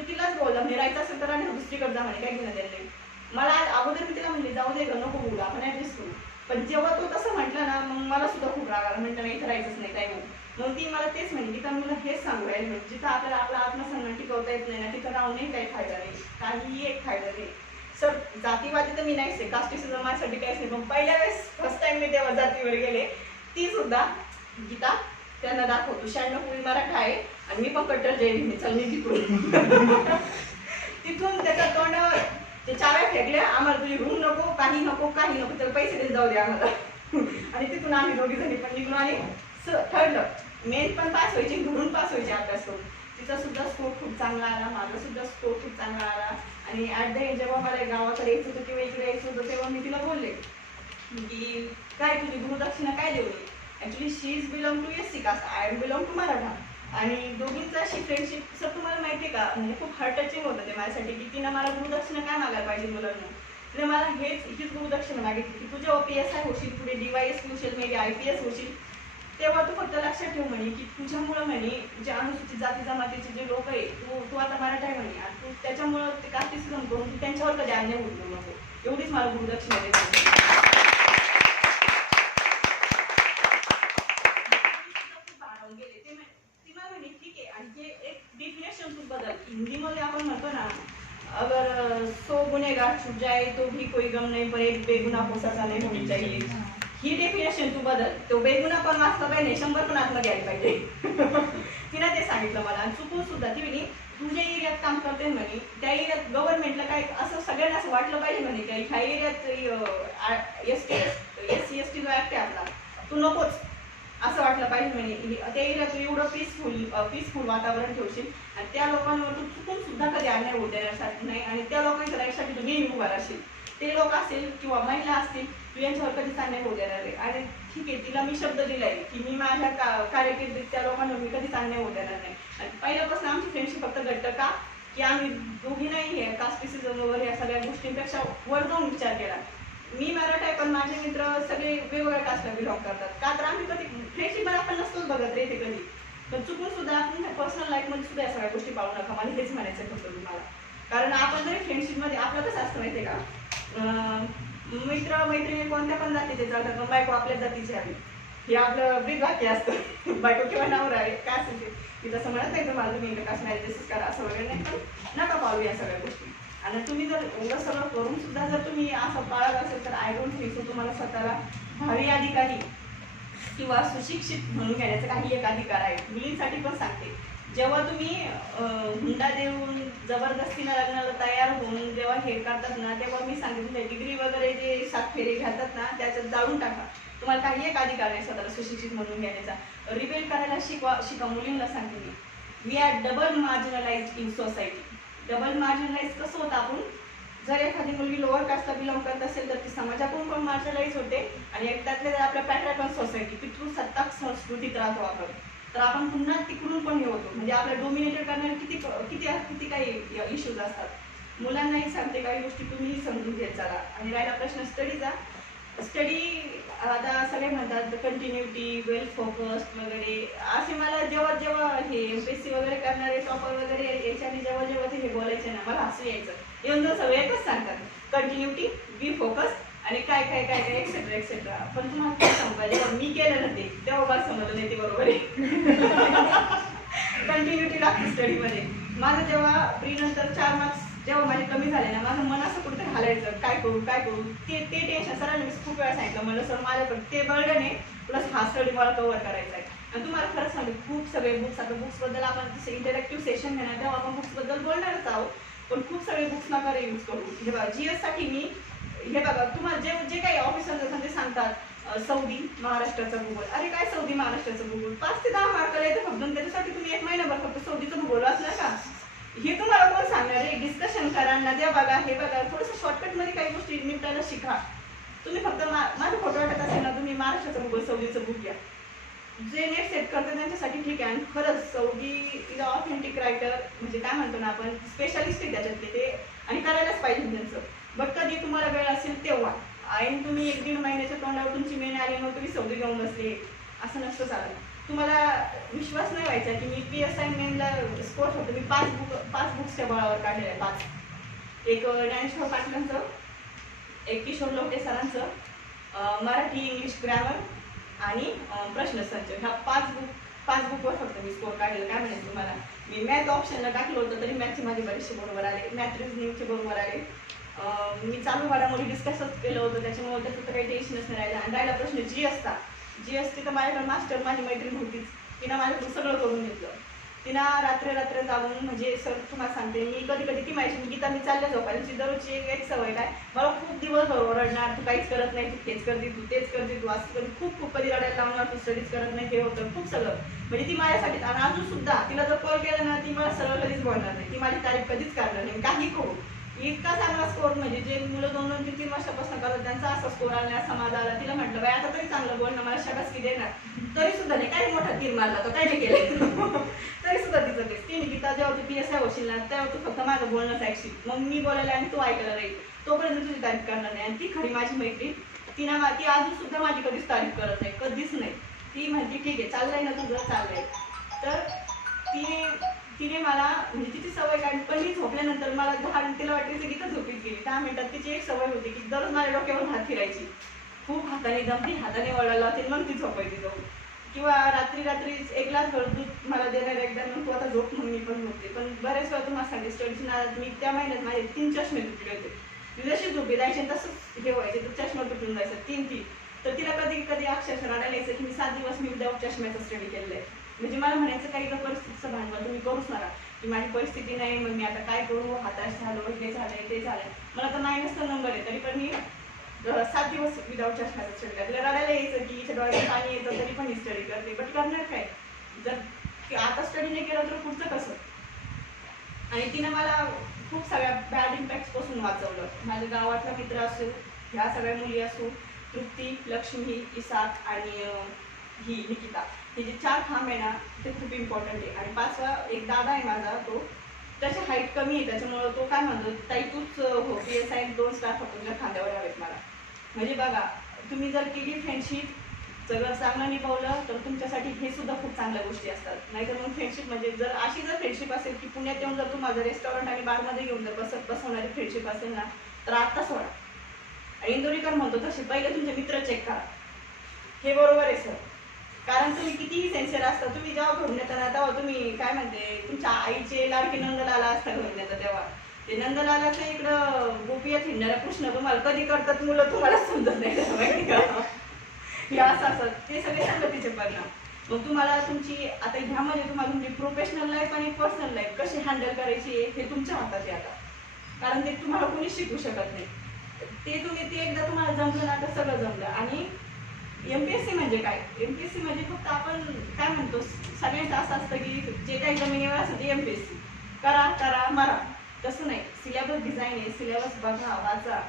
तिलाच बोललं म्हणे राहायचं असेल तर आणि दुसरीकडे जा म्हणे, काय घेणं त्याला नाही. मला अगोदर मी तिला म्हणले जाऊ दे नको बोलू, आपण ॲडजस्ट करू. पण जेव्हा तो तसं म्हटलं ना, मग मला सुद्धा खूप राग आला. म्हटलं नाही, इथं राहायचंच नाही काय म्हणून. मग ती मला तेच म्हणली की मला हेच सांगू राहील म्हणजे जिथं आपल्याला आपला आत्मसन्मान टिकवता येत नाही ना, तिथं राहूनही काही फायदा नाही, काहीही एक फायदा नाही. सर जातीवादी तर मी नाहीच आहे, कास्टिसिझम माझ्यासाठी काहीच नाही. पण पहिल्या वेळेस फर्स्ट टाइम मी तेव्हा जातीवर गेले, ती सुद्धा गीता त्यांना दाखवतो 96 मराठा आहे आणि मी पण कट्टर जैन, चल मी तिथून तिथून त्याच्या तोंडावर ते चाव्या फेकल्या, आम्हाला तुझी रूम नको, काही नको, काही नको, तर पैसे देऊन जाऊ दे आम्हाला. आणि तिथून आम्ही दोघी जणी पण निघून आणि ठरलं मेन पण पास व्हायची, घरून पास व्हायचे अभ्यास करून. तिचा सुद्धा स्कोर खूप चांगला आला, माझा सुद्धा स्कोर खूप चांगला आला. आणि ॲट द एंड जेव्हा मला गावाकडे यायचं होतं किंवा इकडे यायचं होतं तेव्हा मी तिला बोलले की काय तुझी गुरुदक्षिणा काय देऊ नये. Actually she is belong to SC caste, I am belong to Maratha. आणि दोघींचं अशी फ्रेंडशिप सर तुम्हाला माहिती आहे का, म्हणजे खूप हार्ट टचिंग होतं ते माझ्यासाठी की तिनं मला गुरुदक्षिणा काय मागायला पाहिजे मुलांना. तिने मला हीच गुरुदक्षिणा मागितली की तू जेव्हा PSI होशील, पुढे DYS होशील, मेबी IPS होशील, तेव्हा तू फक्त लक्षात ठेव म्हणे की तुझ्यामुळं म्हणे जे अनुसूचित जाती जमातीचे जे लोक आहे, तू आता मराठा आहे म्हणे, आणि तू त्याच्यामुळं ते कास्टिसिझम करून तू त्यांच्यावर कधी अन्याय होऊ नको, एवढीच मला गुरुदक्षिणा देते. हिंदीमध्ये आपण म्हणतो ना, अगर 100 गुनेगार छूट जाए तो भी कोई गम नहीं, पर एक बेगुनाह को सजा नहीं होनी चाहिए. ही डेफिनेशन तू बदल, तो बेगुना पण वाचला पाहिजे, 100 पण आत्मा घ्यायला पाहिजे. तिनं ते सांगितलं मला. आणि चुकून सुद्धा ती म्हणे तुझ्या एरियात काम करते म्हणे, त्या एरियात गव्हर्नमेंटला काय असं सगळ्यांना असं वाटलं पाहिजे म्हणे की ह्या एरियात SC ST जो ॲक्ट आहे आपला तू नकोच असं वाटलं पाहिजे म्हणे. त्या एरियात एवढं पीसफुल वातावरण ठेवशील आणि त्या लोकांवर तू चुकून सुद्धा कधी अन्याय होऊ देण्यासाठी नाही, आणि त्या लोकांच्या राईटसाठी तू नेहमी उभा राहशील. ते लोक असतील किंवा महिला असतील, तू यांच्यावर कधीच अन्याय होऊ देणार आहे. आणि ठीक आहे, तिला मी शब्द दिलाय की मी माझ्या कारकिर्दीत त्या लोकांवर मी कधीच अन्याय होऊ देणार नाही. आणि पहिल्यापासून आमची फ्रेंडशिप फक्त घट्ट का की आम्ही दोघी नाही आहे कास्टिसिझम वगैरे या सगळ्या गोष्टींपेक्षा वर जाऊन विचार केला. मी मराठा आहे पण माझे मित्र सगळे वेगवेगळ्या कास्टला बिलॉंग करतात, का तर आम्ही कधी फ्रेंडशिप आपण नसतोच बघत रे ते कधी. पण चुकून सुद्धा आपण पर्सनल लाईफमध्ये सुद्धा या सगळ्या गोष्टी पाळू नका, मला हेच म्हणायचं फक्त तुम्हाला. कारण आपण जरी फ्रेंडशिपमध्ये आपलं कसं असतं माहिती आहे का, मित्र मैत्रिणी कोणत्या पण जातीचे चालतात, पण बायको आपल्याच जातीची हवी, हे आपलं ब्रीद वाक्य असतं. बायको किंवा नवरा आहे काय असेल ते, मी तसं म्हणत नाही तुम्हाला तुम्ही कास्ट मॅरेजेस करा असं वगैरे नाही, पण नका पाळू या सगळ्या गोष्टी. आणि तुम्ही जर एवढं सगळं करून सुद्धा जर तुम्ही असं पाळत असेल तर आय डोंट थिंक सो तुम्हाला स्वतःला भावी अधिकारी किंवा सुशिक्षित म्हणून घेण्याचा काही एक अधिकार आहे. मुलींसाठी पण सांगते, जेव्हा तुम्ही हुंडा देऊन जबरदस्तीनं लग्नाला तयार होऊन जेव्हा हे करतात ना, तेव्हा मी सांगते तुमच्या डिग्री वगैरे जे 7 फेरे घालतात ना त्याच्यात जाळून टाका. तुम्हाला काही एक अधिकार नाही स्वतःला सुशिक्षित म्हणून घेण्याचा. रिबेल करायला शिका. मुलींना सांगते मी, we are double marginalized in society. Double marginalize कसं होतं आपण जर एखादी मुलगी लोअर कास्टला बिलॉंग करत असेल तर ती समाजाकडून पण मार्शलाइज होते आणि एक त्यातल्या आपल्या पॅट्रियार्कल सोसायटी पितृसत्ताक संस्कृतीत राहतो आपण, तर आपण पुन्हा तिकडून पण हे होतो. म्हणजे आपल्या डोमिनेटेड करणारे किती किती किती काही इश्यूज असतात. मुलांनाही सांगते काही गोष्टी तुम्ही समजून घेत चला. आणि राहिला प्रश्न स्टडीचा, स्टडी आता सगळे म्हणतात कंटिन्युटी, वेल फोकस्ड वगैरे असे. मला जेव्हा जेव्हा हे MPSC वगैरे करणारे टॉपर वगैरे याच्याने जेव्हा जेव्हा ते हे बोलायचे ना मला हसू यायचं. येऊन जर सगळे एकच सांगतात कंटिन्युटी, बी फोकस आणि काय काय काय काय एक्सेट्रा एक्सेट्रा. पण तुम्हाला काय सांगू, जेव्हा मी केलं ना ते तेव्हा मला समजलं नाही ते बरोबर आहे. कंटिन्युटी लागते स्टडीमध्ये. माझं जेव्हा प्री नंतर 4 मार्क्स जेव्हा माझे कमी झाले ना, माझं मन असं कुठे घालायचं काय करू काय करू, ते टेन्शन. सरांनी मी खूप वेळा सांगितलं, म्हणलं सर माझ्याकडे ते बर्डन आहे प्लस हा स्टडी मला कव्हर करायचा आहे. आणि तुम्हाला खरंच सांगते खूप सगळे बुक्स, आता बुक्सबद्दल आपण जसे इंटरॅक्टिव्ह सेशन घेणार तेव्हा आपण बुक्सबद्दल बोलणारच आहोत, पण खूप सगळे बुक्स नका यूज करू. हे बघा GS साठी मी हे बघा तुम्हाला जे काही ऑफिसर ते सांगतात सौदी महाराष्ट्राचा भूगोल. अरे काय सौदी महाराष्ट्राचं भूगोल 5 ते 10 मार्काला येतं फक्त, त्याच्यासाठी तुम्ही 1 महिनाभर फक्त सौदीचं भूगोल वाचलं का? हे तुम्हाला कोण सांगणार आहे? डिस्कशन करा ना, द्या बघा हे बघा, थोडंसं शॉर्टकटमध्ये काही गोष्टी निपटायला शिका. तुम्ही फक्त माझं फोटो वाटत असेल ना, तुम्ही महाराष्ट्राचं भूगोल सौदीचं बुक घ्या. जे नेट सेट करते त्यांच्यासाठी ठीक आहे. आणि खरंच सौदी इज ऑथेंटिक रायटर, म्हणजे काय म्हणतो ना आपण स्पेशालिस्ट आहे त्याच्यातले ते, आणि करायलाच पाहिजे त्यांचं. बट कधी तुम्हाला वेळ असेल तेव्हा. आणि तुम्ही 1-1.5 महिन्याच्या तोंडावर तुमची मेन आली मग तुम्ही सौदी घेऊन बसले, असं नसतं चालत. तुम्हाला विश्वास नाही व्हायचा की मी PSI मेनला स्कोर होतो. मी 5 बुक्सच्या बळावर काढलेलं आहे. 5. एक ज्ञानेश्वर पाटलांचं, एक किशोर लोटे सरांचं, मराठी इंग्लिश ग्रॅमर आणि प्रश्नसंच. ह्या 5 बुकवर फक्त मी स्कोर काढलेलं. काय म्हणायचं तुम्हाला, मी मॅथ ऑप्शनला टाकलं होतं तरी मॅथचे माझे बरेचसे बरोबर आले, मॅथ रिझनिंगचे बरोबर आले. मी चालू घडामोडी डिस्कसच केलं होतं, त्याच्यामुळे त्याचं तर काही टेन्शनच नाही राहिलं. आणि राहिला प्रश्न GS तर माझ्याकडे मास्टर माझी मैत्रीण होतीच, तिनं माझ्याकडून सगळं करून घेतलं. तिनं रात्र जाऊन, म्हणजे सर तुम्हाला सांगते मी कधी कधी ती माहिती गीता मी चालल्या झोपायची दररोजची एक सवय काय, मला खूप दिवस रडणार, तू काहीच करत नाही, तू हेच करते तू तेच करते तू असं करते, खूप कधी रडायला लावणार, तू स्टडीज करत नाही, हे होतं खूप सगळं. म्हणजे ती माझ्यासाठी. आणि अजून सुद्धा तिला जर कॉल केला ना, ती मला सरळ कधीच बोलणार नाही, ती माझी तारीफ कधीच करणार नाही, काही करू. इतका चांगला स्कोर, म्हणजे जे मुलं 2-3 वर्षापासून करतात त्यांचा असा स्कोर आला, असा माझा आला. तिला म्हटलं बाई आता तरी चांगलं बोल ना, मला शाबासकी देणार. तरी सुद्धा नाही, काही मोठा तीर मारला तो, काय नाही केलं. तरी सुद्धा तिचं तेच. ती गीता जेव्हा तू PSI होशील ना तेव्हा तू फक्त माझं बोलणंच ऐकशील, मग मी बोलायला आणि तू ऐकायला राहील, तोपर्यंत तुझी तारीफ करणार नाही. आणि ती खरी माझी मैत्रीण. ती अजून सुद्धा माझी कधीच तारीफ करत नाही, कधीच नाही. ती म्हणते ठीक आहे चाललंय ना तुझं, चाललंय. तर तिने मला, म्हणजे तिची सवय काय, पण मी झोपल्यानंतर मला तिला वाटायचं की तर झोपीत गेली. 10 मिनिटात तिची एक सवय होती की दररोज माझ्या डोक्यावर हात फिरायची, खूप हाताने दमती, हाताने वळायला लावते, मग ती झोपायची जाऊन. किंवा रात्री 1 ग्लास भर दूध मला देणार एकदा, मग तू आता झोप म्हणून मी पण झोपते. पण बऱ्याच वेळा तुम्हाला सांगते स्टडीची नादात मी त्या महिन्यात माझे 3 चष्मे तुटले होते. मी जशी झोपे जायचे तसंच हे व्हायचे, तर चष्मा तुटून जायचं 3. तर तिला कधी कधी अक्षरशः रडायला यायचं की मी 7 दिवस मी विदाऊट चष्म्याचा स्टडी केलेला आहे. म्हणजे मला म्हणायचं काही तर परिस्थितीचं भांडवल तुम्ही करूच नका, की माझी परिस्थिती नाही, मग मी आता काय करू, हाताश झालो, हे झालंय ते झालंय. मला तर -चा नंबर आहे, तरी पण मी 7 दिवस विदाऊट चष्म्याचा स्टडी करते. रडायला यायचं की इथे डोळ्यात पाणी येतं तरी पण ही स्टडी करते. बट करणार काय, जर आता स्टडी नाही केलं तर पुढचं कसं. आणि तिनं मला खूप सगळ्या बॅड इम्पॅक्ट्सपासून वाचवलं. माझ्या गावातला मित्र असो, ह्या सगळ्या मुली असो, तृप्ती, लक्ष्मी, इसाक आणि ही निकिता, हे जे 4 खांब आहे ना ते खूप इम्पॉर्टंट आहे. आणि 5वा एक दादा आहे माझा, तो त्याची हाईट कमी आहे, त्याच्यामुळं तो काय म्हणतो ताई तूच हो PSI 2 स्टार फक्त तुझ्या खांद्यावर हवेत मला. म्हणजे बघा, तुम्ही जर केली फ्रेंडशिप, सगळं चांगलं निभावलं तर तुमच्यासाठी हे सुद्धा खूप चांगल्या गोष्टी असतात. नाहीतर मग फ्रेंडशिप म्हणजे जर अशी फ्रेंडशिप असेल की पुण्यात येऊन जर तुम्हाला रेस्टॉरंट आणि बारमध्ये घेऊन जर बसवणारी फ्रेंडशिप असेल ना, तर आत्ता सोडा. इंदोरीकर म्हणतो तसे पहिले तुमचे मित्र चेक करा. हे बरोबर आहे सर, कारण तुम्ही कितीही सेन्सिअर असता, तुम्ही जेव्हा घरून येता ना तेव्हा तुम्ही काय म्हणते तुमच्या आईचे लाडके नंदलाला असता घरून येतं, तेव्हा ते नंदलालाचं इकडं गोपिया थिंडणारा कृष्ण तुम्हाला कधी करतात मुलं तुम्हाला समजत नाही, माहिती का. हे असं ते सगळे संगतीचे परिणाम. मग तुम्हाला तुमची आता ह्यामध्ये तुम्हाला तुमची प्रोफेशनल लाईफ आणि पर्सनल लाईफ कशी हँडल करायची हे तुमच्या हातात आहे आता, कारण ते तुम्हाला कोणी शिकू शकत नाही. ते एकदा तुम्हाला जमलं ना तर सगळं जमलं. आणि MPSC म्हणजे काय, MPSC म्हणजे फक्त आपण काय म्हणतो सगळ्यांचं असं असतं की जे काही जमिनीवर असतं ते MPSC करा मरा, तसं नाही, सिलेबस डिझाईन आहे, सिलेबस बघा, वाचा.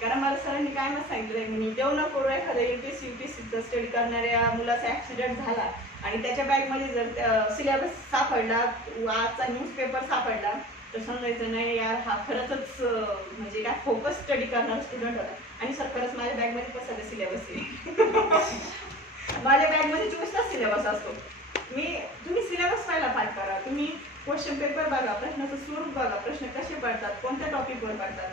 कारण मला सरांनी काय मग सांगितलंय, मी देऊ न करू एखाद्या UPSC UPSCचा स्टडी करणाऱ्या मुलाचा ॲक्सिडेंट झाला आणि त्याच्या बॅगमध्ये जर सिलेबस सापडला, आजचा न्यूजपेपर सापडला, तर समजायचं नाही यार हा खरंच म्हणजे काय फोकस स्टडी करणारा स्टुडंट होता. आणि सर खरंच माझ्या बॅगमध्ये पण सगळं सिलेबस आहे. माझ्या बॅगमध्ये 24 तास सिलेबस असतो. तुम्ही सिलेबस पहिला पाठ करा, तुम्ही क्वेश्चन पेपर बघा, प्रश्नाचं स्वरूप बघा, प्रश्न कसे पडतात, कोणत्या टॉपिकवर पडतात.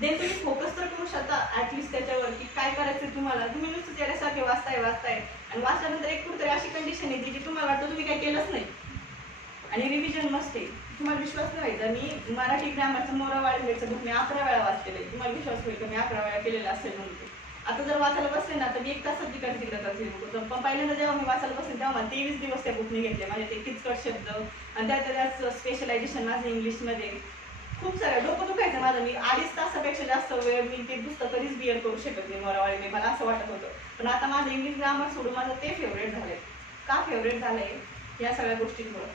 देन तुम्ही फोकस तर करू शकता ॲटलिस्ट त्याच्यावर की काय करायचं तुम्हाला. तुम्ही नुसतं त्याच्यासारखे वाचताय आणि वाचल्यानंतर एक कुठेतरी अशी कंडिशन येते की तुम्हाला वाटतं तुम्ही काही केलंच नाही. आणि रिव्हिजन मस्ट आहे. तुम्हाला विश्वास नाही व्हायचा, मी मराठी ग्रामरचं मोरा वाळीचं बुक मी 11 वेळा वाचलेलं आहे. तुम्हाला विश्वास होईल का मी 11 वेळा केलेलं असेल म्हणून. आता जर वाचायला बसले ना तर मी 1 तासात तिकडे करते बुक. पण पहिल्यांदा जेव्हा मी वाचायला बसले तेव्हा मला 23 दिवस त्या बुकने घेतले. माझे ते किचकट शब्द आणि त्याच स्पेशलायझेशन माझं इंग्लिशमध्ये खूप सारं डोकं दुखायचं माझं. मी 2.5 तासापेक्षा जास्त वेळ मी ते पुस्तक कधीच बिअर करू शकत नाही मोरावाळी. मला असं वाटत होतं. पण आता माझं इंग्लिश ग्रामर सोडून माझं ते फेवरेट झालंय. का फेवरेट झालंय या सगळ्या गोष्टींमुळे.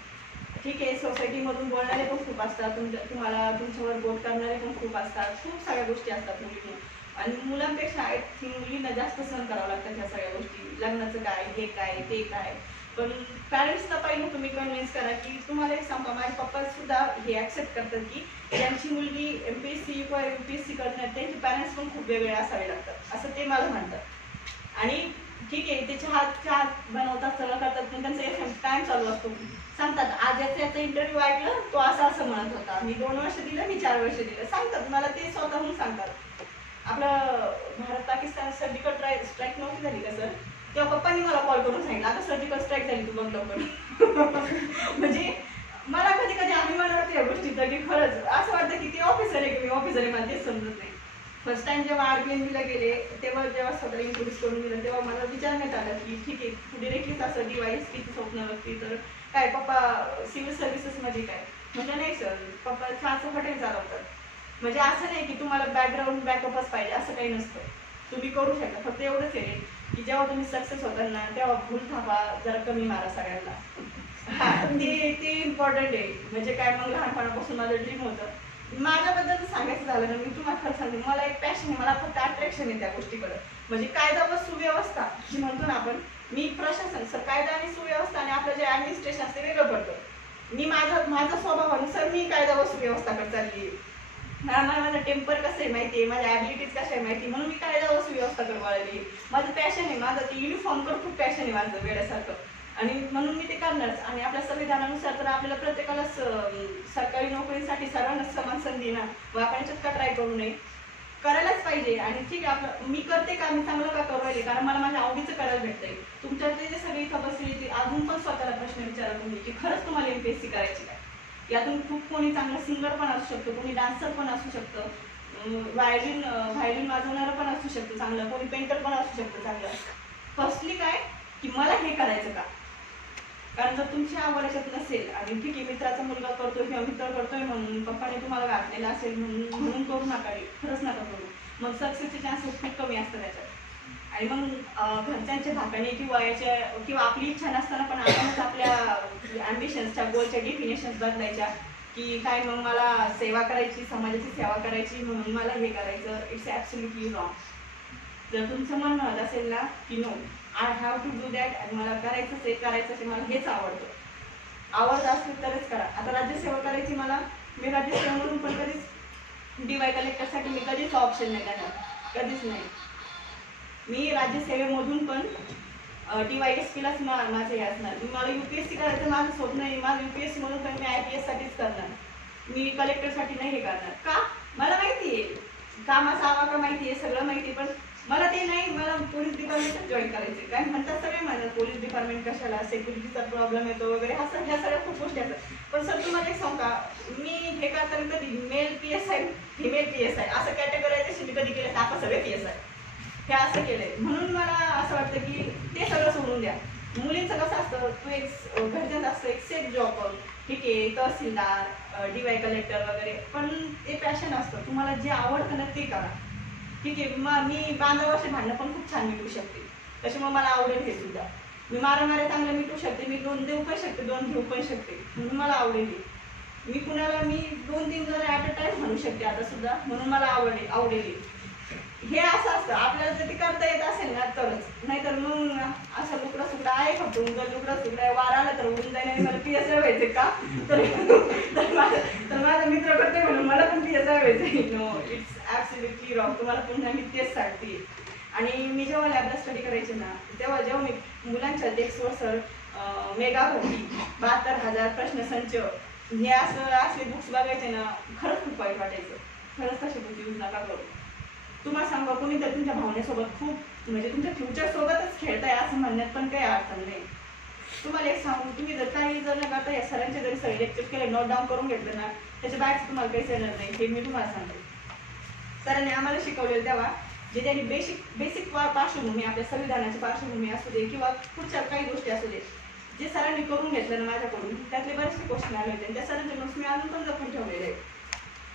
ठीक आहे, सोसायटीमधून बोलणारे पण खूप असतात, तुम्हाला तुमच्यावर बोट करणारे पण खूप असतात, खूप सगळ्या गोष्टी असतात मुलींना. आणि मुलांपेक्षा आय थिंक मुलींना जास्त सहन करावं लागतात ह्या सगळ्या गोष्टी. लग्नाचं काय, हे काय, ते काय. पण पॅरेंट्सला पहिलं तुम्ही कन्व्हिन्स करा की तुम्हाला एक सांगा, माझे पप्पा सुद्धा हे ॲक्सेप्ट करतात की ज्यांची मुलगी MPSC किंवा UPSC करणार त्यांचे पॅरेंट्स पण खूप वेगळे असावे लागतात, असं ते मला म्हणतात. आणि ठीक आहे, ते चहा बनवतात, सगळं करतात, पण त्यांचा FM टाइम चालू असतो. सांगतात आज याचा इंटरव्ह्यू ऐकलं, तो असं म्हणत होता, मी 2 वर्ष दिलं, मी 4 वर्ष दिलं. सांगतात मला, ते स्वतःहून सांगतात. आपलं भारत पाकिस्तान सर्जिकल स्ट्राईक नव्हती झाली का सर, तेव्हा पप्पांनी मला कॉल करून सांगितलं आता सर्जिकल स्ट्राईक झाली, तू बघ लवकर. म्हणजे मला कधी कधी अभिमान वाटतो या गोष्टीचा की खरंच असं वाटतं की ते ऑफिसर आहे की मी ऑफिसर आहे, मला तेच समजत नाही. फर्स्ट टाइम जेव्हा RBNB ला गेले तेव्हा जेव्हा स्वतःला इंट्रोड्यूस करून दिलं तेव्हा मला विचारण्यात आलं की ठीक आहे तू डिरेक्टलीच असं DYSPचं स्वप्न बघते तर काय पप्पा सिव्हिल सर्व्हिसेसमध्ये काय. म्हणजे नाही सर, पप्पा छानचं हॉटेल चालवतात. म्हणजे असं नाही की तुम्हाला बॅकग्राऊंड बॅकअपच पाहिजे असं काही नसतं, तुम्ही करू शकता. फक्त एवढंच आहे की जेव्हा तुम्ही सक्सेस होता ना तेव्हा भूल थापा जरा कमी मारा सगळ्यांना. हा ते इम्पॉर्टंट आहे. म्हणजे काय मग लहानपणापासून माझं ड्रीम होतं. माझ्याबद्दल सांगायचं झालं ना, मी तुम्हाला खरं सांगते, मला एक पॅशन आहे, मला फक्त अट्रॅक्शन आहे त्या गोष्टीकडं. म्हणजे कायदा व सुव्यवस्था जी म्हणतो ना आपण, मी प्रशासन सर कायदा आणि सुव्यवस्था आणि आपलं जे ॲडमिनिस्ट्रेशन असते वेगळं पडतं. मी माझा स्वभावानुसार मी कायदा व सुव्यवस्थाकडे चालली आहे. मला माझं टेम्पर कसं आहे माहिती आहे, माझ्या ॲबिलिटीज कशा आहे माहिती, म्हणून मी कायदा व सुव्यवस्थाकडे वळली. माझं पॅशन आहे, माझं ते युनिफॉर्मकडे खूप पॅशन आहे माझं वेड्यासारखं. आणि म्हणून मी ते करणारच. आणि आपल्या संविधानानुसार तर आपल्याला प्रत्येकालाच सरकारी नोकरीसाठी सर्वांना समान संधी ना, व आपण याच्यात ट्राय करू नये, करायलाच पाहिजे. आणि ठीक आहे आपलं मी करते का, मी चांगलं का करू राहिले, कारण मला माझ्या आवडीचं करायला भेटतंय. तुमच्यातले जे सगळे इथं बसले ते अजून पण स्वतःला प्रश्न विचारा तुम्ही की खरंच तुम्हाला MPSC करायची काय. यातून खूप कोणी चांगला सिंगर पण असू शकतो, कोणी डान्सर पण असू शकतं, व्हायलिन वाजवणारं पण असू शकतं चांगलं, कोणी पेंटर पण असू शकतं चांगलं. फर्स्टली काय की मला हे करायचं का. कारण जर तुमची आवड याच्यात नसेल आणि ठीक आहे मित्राचा मुलगा करतोय किंवा मित्र करतोय म्हणून पप्पाने तुम्हाला घातलेला असेल म्हणून करू नका, खरंच नका करू. मग सक्सेसचे चान्सेस खूप कमी असतात त्याच्यात. आणि मग घरच्यांच्या धाकाने किंवा आपली इच्छा नसताना पण आपणच आपल्या ॲम्बिशन्सच्या गोलच्या डेफिनेशन्स बदलायच्या की काय मग मला सेवा करायची, समाजाची सेवा करायची म्हणून मला हे करायचं. It's absolutely wrong. जर तुमचं मन म्हणत असेल ना की no I have to do that आणि मला करायचंच आहे, मला हेच आवडतं, आवडत असेल तरच करा. आता राज्यसेवा करायची मला, मी राज्यसेवेमधून पण कधीच DY कलेक्टरसाठी मी कधीच ऑप्शन नाही देणार, कधीच नाही. मी राज्यसेवेमधून पण DYSPलाच माझं हे असणार. मला UPSC करायचं माझं स्वप्न आहे. माझं UPSC मधून पण मी IPS साठीच करणार, मी कलेक्टरसाठी नाही हे करणार. का मला माहिती आहे, कामाचा आवाका माहिती आहे, सगळं माहिती आहे, पण मला ते नाही, मला पोलीस डिपार्टमेंटच जॉईन करायचे. काय म्हणतात सगळे माझं पोलीस डिपार्टमेंट कशाला, सिक्युरिटीचा प्रॉब्लेम येतो वगैरे, ह्या सगळ्या खूप गोष्टी असतात. पण सर तुम्हाला एक सांगू का, मी हे करताना कधी मेल PSI फिमेल PSI असं कॅटेगरायझेशन मी कधी केलं, आपण सगळे PSI हे असं केलंय. म्हणून मला असं वाटतं की ते सगळं सोडून द्या. मुलींचं कसं असतं, तू एक घरच्यांचं असतं एक सेफ जॉब कर, ठीक आहे तहसीलदार, DY कलेक्टर वगैरे, पण ते पॅशन असतं, तुम्हाला जे आवडतं ना ते करा. ठीक आहे, मी 15 वर्ष भांडणं पण खूप छान मिटू शकते, त्याच्यामुळे मला आवडेल हे सुद्धा. मी मारे चांगलं मिटू शकते, मी 2 देऊ पण शकते, 2 घेऊ पण शकते, म्हणून मला आवडेल. मी कुणाला मी 2-3 जण ॲट अ टाइम म्हणू शकते आता सुद्धा, म्हणून मला आवडेल. हे असं असतं, आपल्याला जर ते करता येत असेल ना तरच, नाहीतर मग असं लुकडा सुकडा आहे फक्त, जर लुकडा सुकडा वारा आला तर उडून जाईल आणि मला PSI व्हायचे का, तर माझा मित्र करते म्हणून मला पण PSI व्हायचे. No, it's absolutely wrong. तुम्हाला पुन्हा मी तेच सांगते. आणि मी जेव्हा लॅबला स्टडी करायचे ना, जेव्हा मी मुलांच्या डेस्कवर सर मेगा भरती 72,000 प्रश्नसंच हे असले बुक्स बघायचे ना, खरंच खूप वाईट वाटायचं. खरंच तसे बुक यूज नका करू. तुम्हाला सांगा, कोणी तर तुमच्या भावनेसोबत खूप म्हणजे तुमच्या फ्युचर सोबतच खेळताय असं म्हणण्यात पण काही अडचण नाही. तुम्हाला एक सांगू, तुम्ही जर काही जर न करता या सरांचे जरी सगळे लेक्चर केले, नोट डाऊन करून घेतलं ना, त्याच्या बाहेरच तुम्हाला काहीच येणार नाही. हे मी तुम्हाला सांगते. सरांनी आम्हाला शिकवलेलं तेव्हा जे त्यांनी बेसिक पार्श्वभूमी, आपल्या संविधानाची पार्श्वभूमी असू दे किंवा पुढच्या काही गोष्टी असू दे, जे सरांनी करून घेतलं ना माझ्याकडून, त्यातले बरेचसे क्वेश्चन आले होते. त्या सरांचे नोट्स मी अजून पण जपून ठेवलेले आहेत.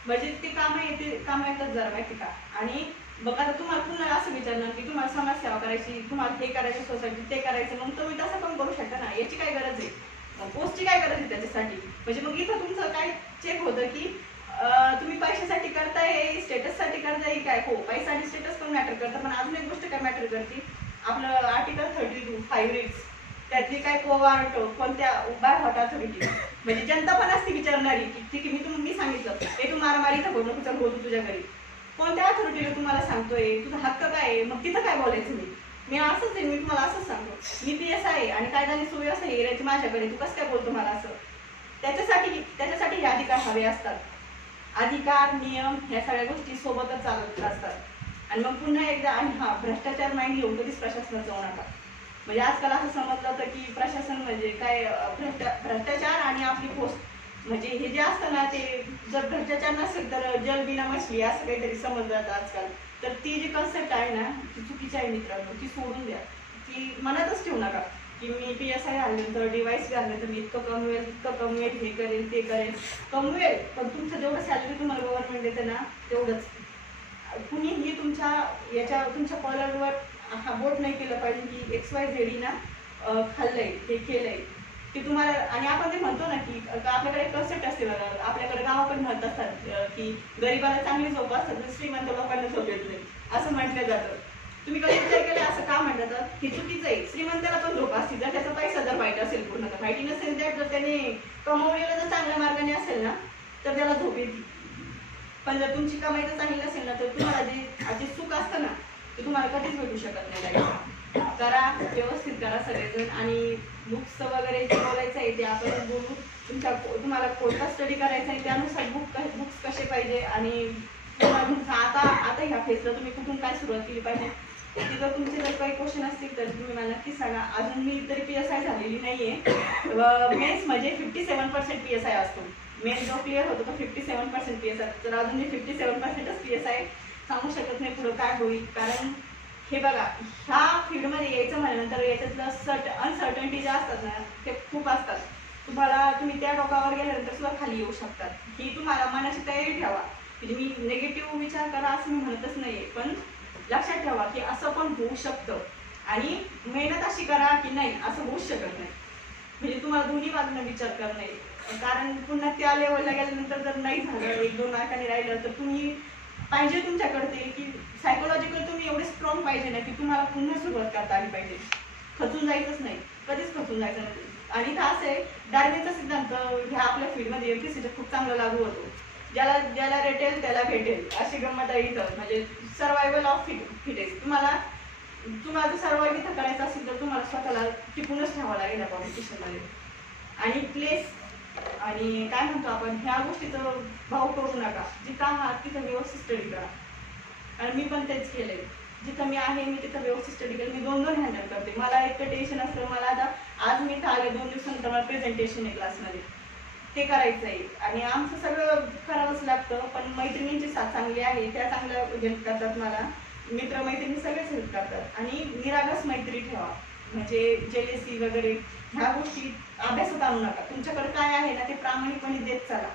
म्हणजे ते काम येतात जरा माहिती का. आणि बघा, आता तुम्हाला पुन्हा असं विचारणार की तुम्हाला समाजसेवा करायची, तुम्हाला हे करायचं सोसायटी, ते करायचं, मग तुम्ही तसं पण करू शकता ना. याची काय गरज आहे, पोस्टची काय गरज आहे त्याच्यासाठी. म्हणजे मग इथं तुमचं काय चेक होतं की तुम्ही पैशासाठी करताय, स्टेटससाठी करताय काय. हो, पैसा आणि स्टेटस पण मॅटर करतं, पण अजून एक गोष्ट काय मॅटर करते, आपलं आर्टिकल 32 5 रीड्स, त्यातली काय कोवार्ट कोणत्या बाय व्हॉट अथॉरिटी, म्हणजे जनता पण असते विचारणारी की ठीक आहे, मी सांगितलं हे तू मारामारी इथं बोलू, चल बोलू तुझ्या घरी, कोणत्या अथॉरिटीला तुम्हाला सांगतोय, तुझा हक्क काय आहे, मग तिथं काय बोलायचं. मी असंच आहे, मी तुम्हाला असंच सांगतो, मी PSI आहे आणि कायदा आणि सुव्यवस्था एरियाची माझ्याकडे, तू कसं काय बोलतो मला असं. त्याच्यासाठी हे अधिकार हवे असतात. अधिकार, नियम ह्या सगळ्या गोष्टी सोबतच चालत असतात. आणि मग पुन्हा एकदा, आणि हा, भ्रष्टाचार माइंड घेऊन कधीच प्रशासनात जाऊ नका. म्हणजे आजकाल असं समजलं होतं की प्रशासन म्हणजे काय, भ्रष्टाचार आणि आपली पोस्ट, म्हणजे हे जे असतं ना, ते जर भ्रष्टाचार नसेल तर जल बिना मछली असं काहीतरी समजलं जातं आजकाल. तर ती जी कन्सेप्ट आहे ना, ती चुकीची आहे मित्रांनो. ती सोडून द्या, ती मनातच ठेवू नका की मी PSI घालल्यानंतर, डिवाइस घालल्यानंतर मी इतकं कमवेल, हे करेल, ते करेल. कमवेल, पण तुमचं जेवढं सॅलरी तुम्हाला गव्हर्नमेंट देते ना तेवढंच. कुणीही तुमच्या कॉलरवर हा बोट नाही केलं पाहिजे की XYZ ना खाल्लंय, हे केलंय, की तुम्हाला. आणि आपण ते म्हणतो ना की आपल्याकडे एक कन्सेप्ट असते बघा, आपल्याकडे गावाकडे म्हणत असतात की गरिबाला चांगली झोप असतात, श्रीमंत लोकांना झोप येत नाही असं म्हटलं जातं. तुम्ही कधी विचार केला असं का म्हणतात, हे चुकीचं आहे. श्रीमंताला पण झोप असते जर त्याचा पैसा जर वाईट असेल, पूर्ण तर माहिती नसेल, त्यात जर त्याने कमवलेलं जर चांगल्या मार्गाने असेल ना तर त्याला झोप येते. पण जर तुमची कमाई जर चांगली नसेल ना, तर तुम्हाला जे सुख असतं ना ते तुम्हाला कधीच भेटू शकत नाही. करा, व्यवस्थित करा सगळेजण. आणि बुक्स वगैरे जे बोलायचं आहे ते आपण बोलू. तुम्हाला कोणता स्टडी करायचा आहे त्यानुसार बुक्स कसे पाहिजे, आणि आता ह्या फेजला तुम्ही कुठून काय सुरुवात केली पाहिजे, की जर तुमचे जर काही क्वेश्चन असतील तर तुम्ही मला नक्कीच सांगा. अजून मी तरी PSI झालेली नाहीये. मेन्स म्हणजे 57% PSI असतो. मेन जो क्लिअर होतो तो 57% PSI. तर अजून मी 57%च PSI सांगू शकत नाही पुढं काय होईल. कारण हे बघा, ह्या फील्डमध्ये यायचं म्हणल्यानंतर याच्यातलं अनसर्टनिटी ज्या असतात ना ते खूप असतात. तुम्ही त्या टोकावर गेल्यानंतर सुद्धा खाली येऊ शकतात. ही तुम्हाला मनाची तयारी ठेवा. म्हणजे मी निगेटिव्ह विचार करा असं मी म्हणतच नाहीये, पण लक्षात ठेवा की असं पण होऊ शकतं. आणि मेहनत अशी करा की नाही असं होऊच शकत नाही. म्हणजे तुम्हाला दोन्ही बाजूने विचार करणे. कारण पुन्हा त्या लेवलला गेल्यानंतर जर नाही झालं, 1-2 मार्कांनी राहिलं, तर तुम्ही पाहिजे तुमच्याकडे ते की सायकोलॉजिकल तुम्ही एवढे स्ट्रॉंग पाहिजे ना की तुम्हाला पुन्हा सुरुवात करता आली पाहिजे. खचून जायचंच नाही, कधीच खचून जायचं नाही. आणि इथं असं आहे, डार्विनचा सिद्धांत ह्या आपल्या फील्डमध्ये MPSCचा खूप चांगला लागू होतो. ज्याला रेटेल त्याला भेटेल अशी गंमत आहे इथं. म्हणजे सर्वायवल ऑफ फिटेस्ट. तुम्हाला जर सर्वायव्ह इथं करायचं असेल तर तुम्हाला स्वतःला टिपूनच ठेवावं लागेल या कॉम्पिटिशनमध्ये. आणि प्लेस आणि काय म्हणतो आपण, ह्या गोष्टीचं भाव करू नका. जिथं आहात तिथं व्यवस्थित स्टडी करा. आणि मी पण तेच केलंय. जिथं मी आहे मी तिथं व्यवस्थित स्टडी केलं. मी 2-2 हँडल करते. मला एक टेन्शन असतं, मला आता आज मी इथं आले 2 दिवसानंतर मला प्रेझेंटेशन आहे क्लासमध्ये, ते करायचं आहे. आणि आमचं सगळं करावंच लागतं. पण मैत्रिणींची साथ चांगली आहे, त्या चांगल्या हेल्प करतात मला. मित्रमैत्रिणी सगळेच हेल्प करतात. आणि निरागस मैत्री ठेवा. म्हणजे जेलेसी वगैरे ह्या गोष्टी अभ्यासात आणू नका. तुमच्याकडे काय आहे ना ते प्रामाणिकपणे देत चला.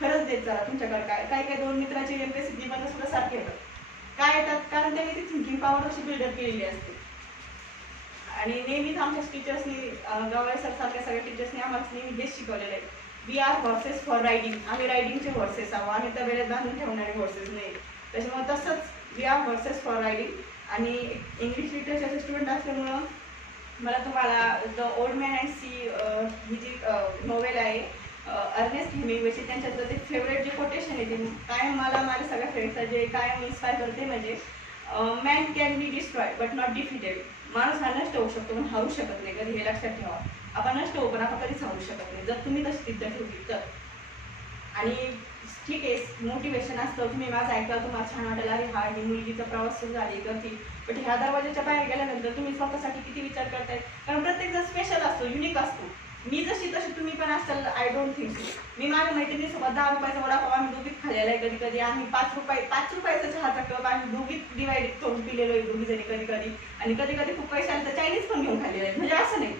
खरंच देत चला. तुमच्याकडे काय 2 मित्राचे MPSC निबंध सुद्धा सारखे येतात. काय येतात, कारण त्यांनी ती थिंकिंग पॉवर अशी बिल्डअप केलेली असते. आणि नेहमीच आमच्या टीचर्सनी, गवाळे सर सारख्या सगळ्या टीचर्सनी आम्हाला नेहमी हेच शिकवलेलं आहे we are horses for riding. आम्ही रायडिंगचे हॉर्सेस आहोत, आम्ही तबेल्यात बांधून ठेवणारे हॉर्सेस नाही. त्याच्यामुळे तसंच we are horses for riding. आणि इंग्लिश लिटरेचरचे स्टुडंट असल्यामुळं मला तुम्हाला the old man and sea ही जी नोवेल आहे अर्नेस्ट हेमिंग्वेची, त्यांच्यातलं ते फेवरेट जे कोटेशन आहे ते कायम मला माझ्या सगळ्या फ्रेंड्सला जे कायम इन्स्पायर करते म्हणजे man can be destroy but not defeated. माणूस हा नष्ट होऊ शकतो पण हरू शकत नाही कधी, हे लक्षात ठेवा. आपण नष्ट होऊ पण आपण कधीच हरू शकत नाही जर तुम्ही तशी तिथं ठेवली तर. आणि ठीक आहे मोटिवेशन असतं, तुम्ही माझं ऐकलं तुम्हाला छान वाटेल अरे हा ही मुलगीचा प्रवास सुरू झाली करते, पण ह्या दरवाजाच्या बाहेर गेल्यानंतर तुम्ही स्वतःसाठी किती विचार करताय, कारण प्रत्येक जण स्पेशल असतो, युनिक असतो. मी जशी तशी तुम्ही पण असाल, आय डोंट थिंक सो. मी माझ्या मैत्रिणीसोबत 10 रुपयाचा वडापाव आम्ही दोघीत खाल्लेला आहे, कधी कधी आम्ही 5 रुपयाचा चहाचा कप आम्ही दोघीत डिवाइड करून पिलेलो आहे दोघी जणी कधी कधी. आणि कधी कधी खूप पैसे आले तर चायनीज पण घेऊन खाल्लेलं आहे, म्हणजे असं नाही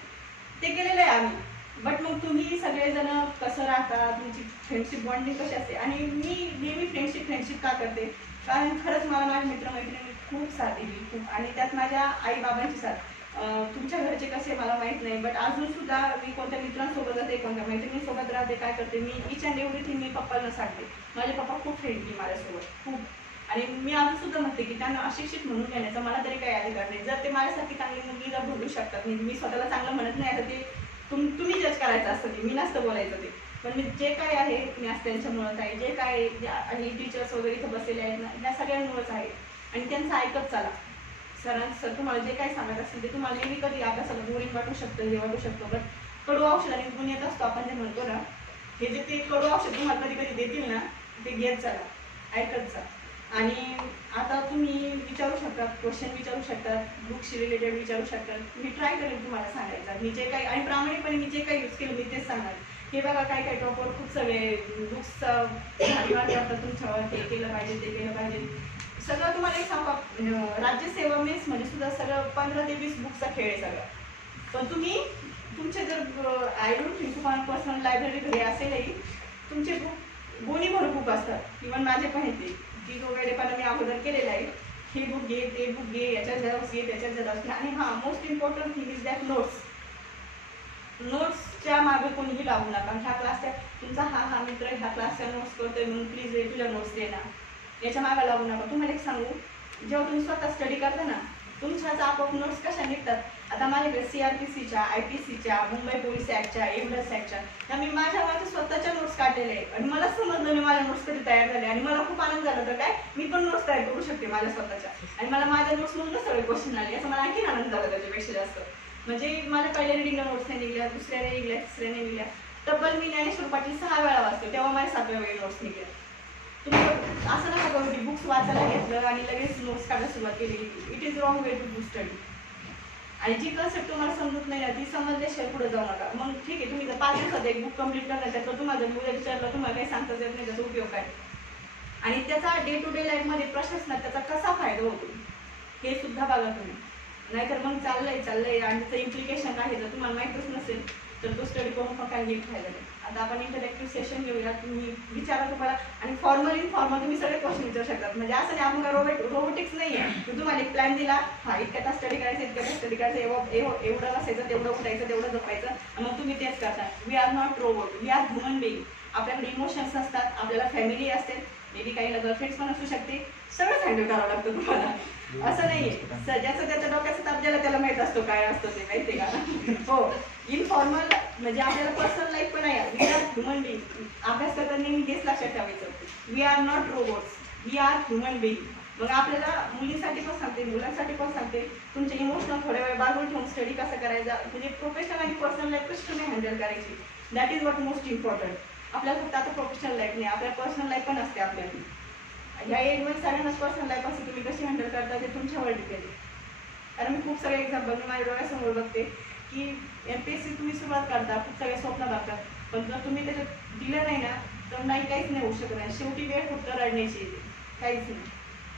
ते केलेलं आहे आम्ही. बट मग तुम्ही सगळेजण कसं राहता, तुमची फ्रेंडशिप बॉन्डिंग कशी असते. आणि मी नेहमी फ्रेंडशिप का करते, कारण खरंच मला माझ्या मित्रमैत्रिणी खूप साथ दिली खूप, आणि त्यात माझ्या आईबाबांची साथ. तुमच्या घरचे कसे मला माहीत नाही, बट अजून सुद्धा मी कोणत्या मित्रांसोबत राहते, कोणत्या मैत्रिणीसोबत राहते, काय करते मी इच अँड एव्हरीथिंग मी पप्पांना सांगते. माझे पप्पा खूप फ्रेंडली माझ्यासोबत खूप. आणि मी अजून सुद्धा म्हणते की त्यांना अशिक्षित म्हणून घेण्याचा मला तरी काही अधिकार नाही. जर ते माझ्यासारखी चांगली मुलगी जर भोगू शकतात, मी स्वतःला चांगलं म्हणत नाही, आता ते तुम्ही जज करायचं असतं, ते मी नसतं बोलायचं ते. पण मी जे काय आहे मी आज त्यांच्यामुळंच आहे, जे काय आणि टीचर्स वगैरे इथं बसलेले आहेत ना त्या सगळ्यांमुळंच आहे. आणि त्यांचं ऐकत चला. सर तुम्हाला जे काही सांगत असेल ते तुम्हाला नेहमी कधी अभ्यासाला बोरिंग वाटू शकतं, हे वाटू शकतं, बट कडू औषधाने गुण येत असतो आपण जे म्हणतो ना, हे जे ते कडू औषध तुम्हाला कधी कधी देतील ना ते घेत चला, ऐकत जा. आणि आता तुम्ही विचारू शकतात, क्वेश्चन विचारू शकतात, बुक्सशी रिलेटेड विचारू शकतात. मी ट्राय करेन तुम्हाला सांगायचं मी जे काही, आणि प्रामाणिकपणे मी जे काही यूज केलं मी तेच सांगणार. हे बघा काय काय टॉपवर खूप सगळे बुक्सचा भारी वाटतं तुमच्यावर, हे केलं पाहिजे ते केलं पाहिजे सगळं. तुम्हाला एक सांगा, राज्यसेवा मेन्स म्हणजे सुद्धा सगळं 15 ते 20 बुकचा खेळ आहे सगळं. पण तुम्ही तुमचे जर आय डोंट थिंक तुम्हाला पर्सनल लायब्ररी घरी असेलही, तुमचे बुक गोणीभर बुक असतात. इव्हन माझे पण येते की जो वेळेपणा मी अगोदर केलेला आहे, हे बुक घे ते बुक घे, याच्यात झेरॉक्स घे त्याच्यात झेरॉक्स घे. आणि हां most important thing is that नोट्सच्या मागे कोणीही लागू नका. ह्या क्लासच्या तुमचा हा मित्र ह्या क्लासच्या नोट्स करतोय म्हणून प्लीज तुझ्या नोट्स दे ना, याच्या मागे लागू नका. तुम्हाला एक सांगू, जेव्हा तुम्ही स्वतः स्टडी करता ना तुमच्याच आपोआप नोट्स कशा निघतात. आता माझ्याकडे CRPCच्या, IPCच्या, मुंबई पोलीस ॲक्टच्या, एव्हडस ॲक्टच्या त्या मी माझ्या स्वतःच्या नोट्स काढलेल्या आहे. आणि मला समजलं नाही माझ्या नोट्स कधी तयार झाले, आणि मला खूप आनंद झाला. तर काय मी पण नोट्स तयार करू शकते माझ्या स्वतःच्या, आणि मला माझ्या नोट्समधूनच सगळे क्वेश्चन आले, असं मला आणखी आनंद झाला त्याच्यापेक्षा जास्त. म्हणजे माझ्या पहिल्या रिडिंगला नोट्स नाही निघल्या, दुसऱ्याने निघल्या, तिसऱ्याने निघल्या. तब्बल मी ज्ञानेश्वर पाटील 6 वेळा वाचतो, तेव्हा माझ्या 7व्या वेळी नोट्स निघल्या. तुम्ही असं नका करू की बुक्स वाचायला घेतलं आणि लगेच नोट्स काढायला सुरुवात केली. It is wrong way to do study. आणि जी कन्सेप्ट तुम्हाला समजत नाही ना ती समजल्याशिवाय पुढे जाऊ नका. मग ठीक आहे तुम्ही जर 5 दिवसात एक बुक कम्प्लीट करणार त्यातलं तुम्हाला जर उद्या विचारलं तुम्हाला काही सांगताच येत नाही त्याचा उपयोग काय, आणि त्याचा डे टू डे लाईफमध्ये प्रशासनात त्याचा कसा फायदा होतो हे सुद्धा बघा तुम्ही. नाहीतर मग चाललंय आणि त्याचं इम्प्लिकेशन काय आहे जर तुम्हाला माहीतच नसेल तर तो स्टडी करून पण काही फायदा नाही. आता आपण इंटरॅक्टिव्ह सेशन घेऊया, तुम्ही विचारा तुम्हाला, आणि फॉर्मल इनफॉर्मल तुम्ही सगळे क्वेश्चन विचारू शकतात. म्हणजे असं नाही आपण काय रोबोटिक्स नाही आहे की तुम्हाला एक प्लॅन दिला, हा इतक्या तास स्टडी करायचं, इतक्या तास स्टडी करायचं, एवढं नसायचं, तेवढं उठायचं, तेवढं झोपायचं, आणि मग तुम्ही तेच करता. We are not robot, we are human being. आपल्याकडे इमोशन्स असतात, आपल्याला फॅमिली असते, मे बी काहीला गर्लफ्रेंड्स पण असू शकते, सगळंच हँडल करावं लागतं तुम्हाला. असं नाहीये ज्याचं त्याच्या डोक्याचा ताप ज्याला त्याला माहित असतो काय असतं ते, माहितीये का. हो इनफॉर्मल म्हणजे आपल्याला पर्सनल लाईफ पण आहे. We are human being. अभ्यास करताना मी हेच लक्षात ठेवायचं, we are not robots, we are human being. मग आपल्याला मुलींसाठी पण सांगते, मुलांसाठी पण सांगते, तुमचे इमोशनल थोड्या वेळ बाजूला ठेवून स्टडी कसं करायचा, म्हणजे प्रोफेशनल आणि पर्सनल लाईफ कशी तुम्ही हँडल करायची, that is what most important. आपल्याला फक्त आता प्रोफेशनल लाईफ नाही, आपल्या पर्सनल लाईफ पण असते आपल्याला. ह्या एजमध्ये सगळ्यांनाच पर्सनल लाईफ असते, तुम्ही कशी हँडल करता ते तुमच्यावर डिपेंड आहे. कारण मी खूप सगळे एक्झाम्पल मी माझ्या डोळ्यासमोर बघते की MPSC तुम्ही सुरुवात करता, खूप सगळे स्वप्न बघतात, पण जर तुम्ही त्याच्यात दिलं नाही ना तर नाही काहीच नाही होऊ शकत नाही. शेवटी वेळ फक्त रडण्याची येते, काहीच नाही.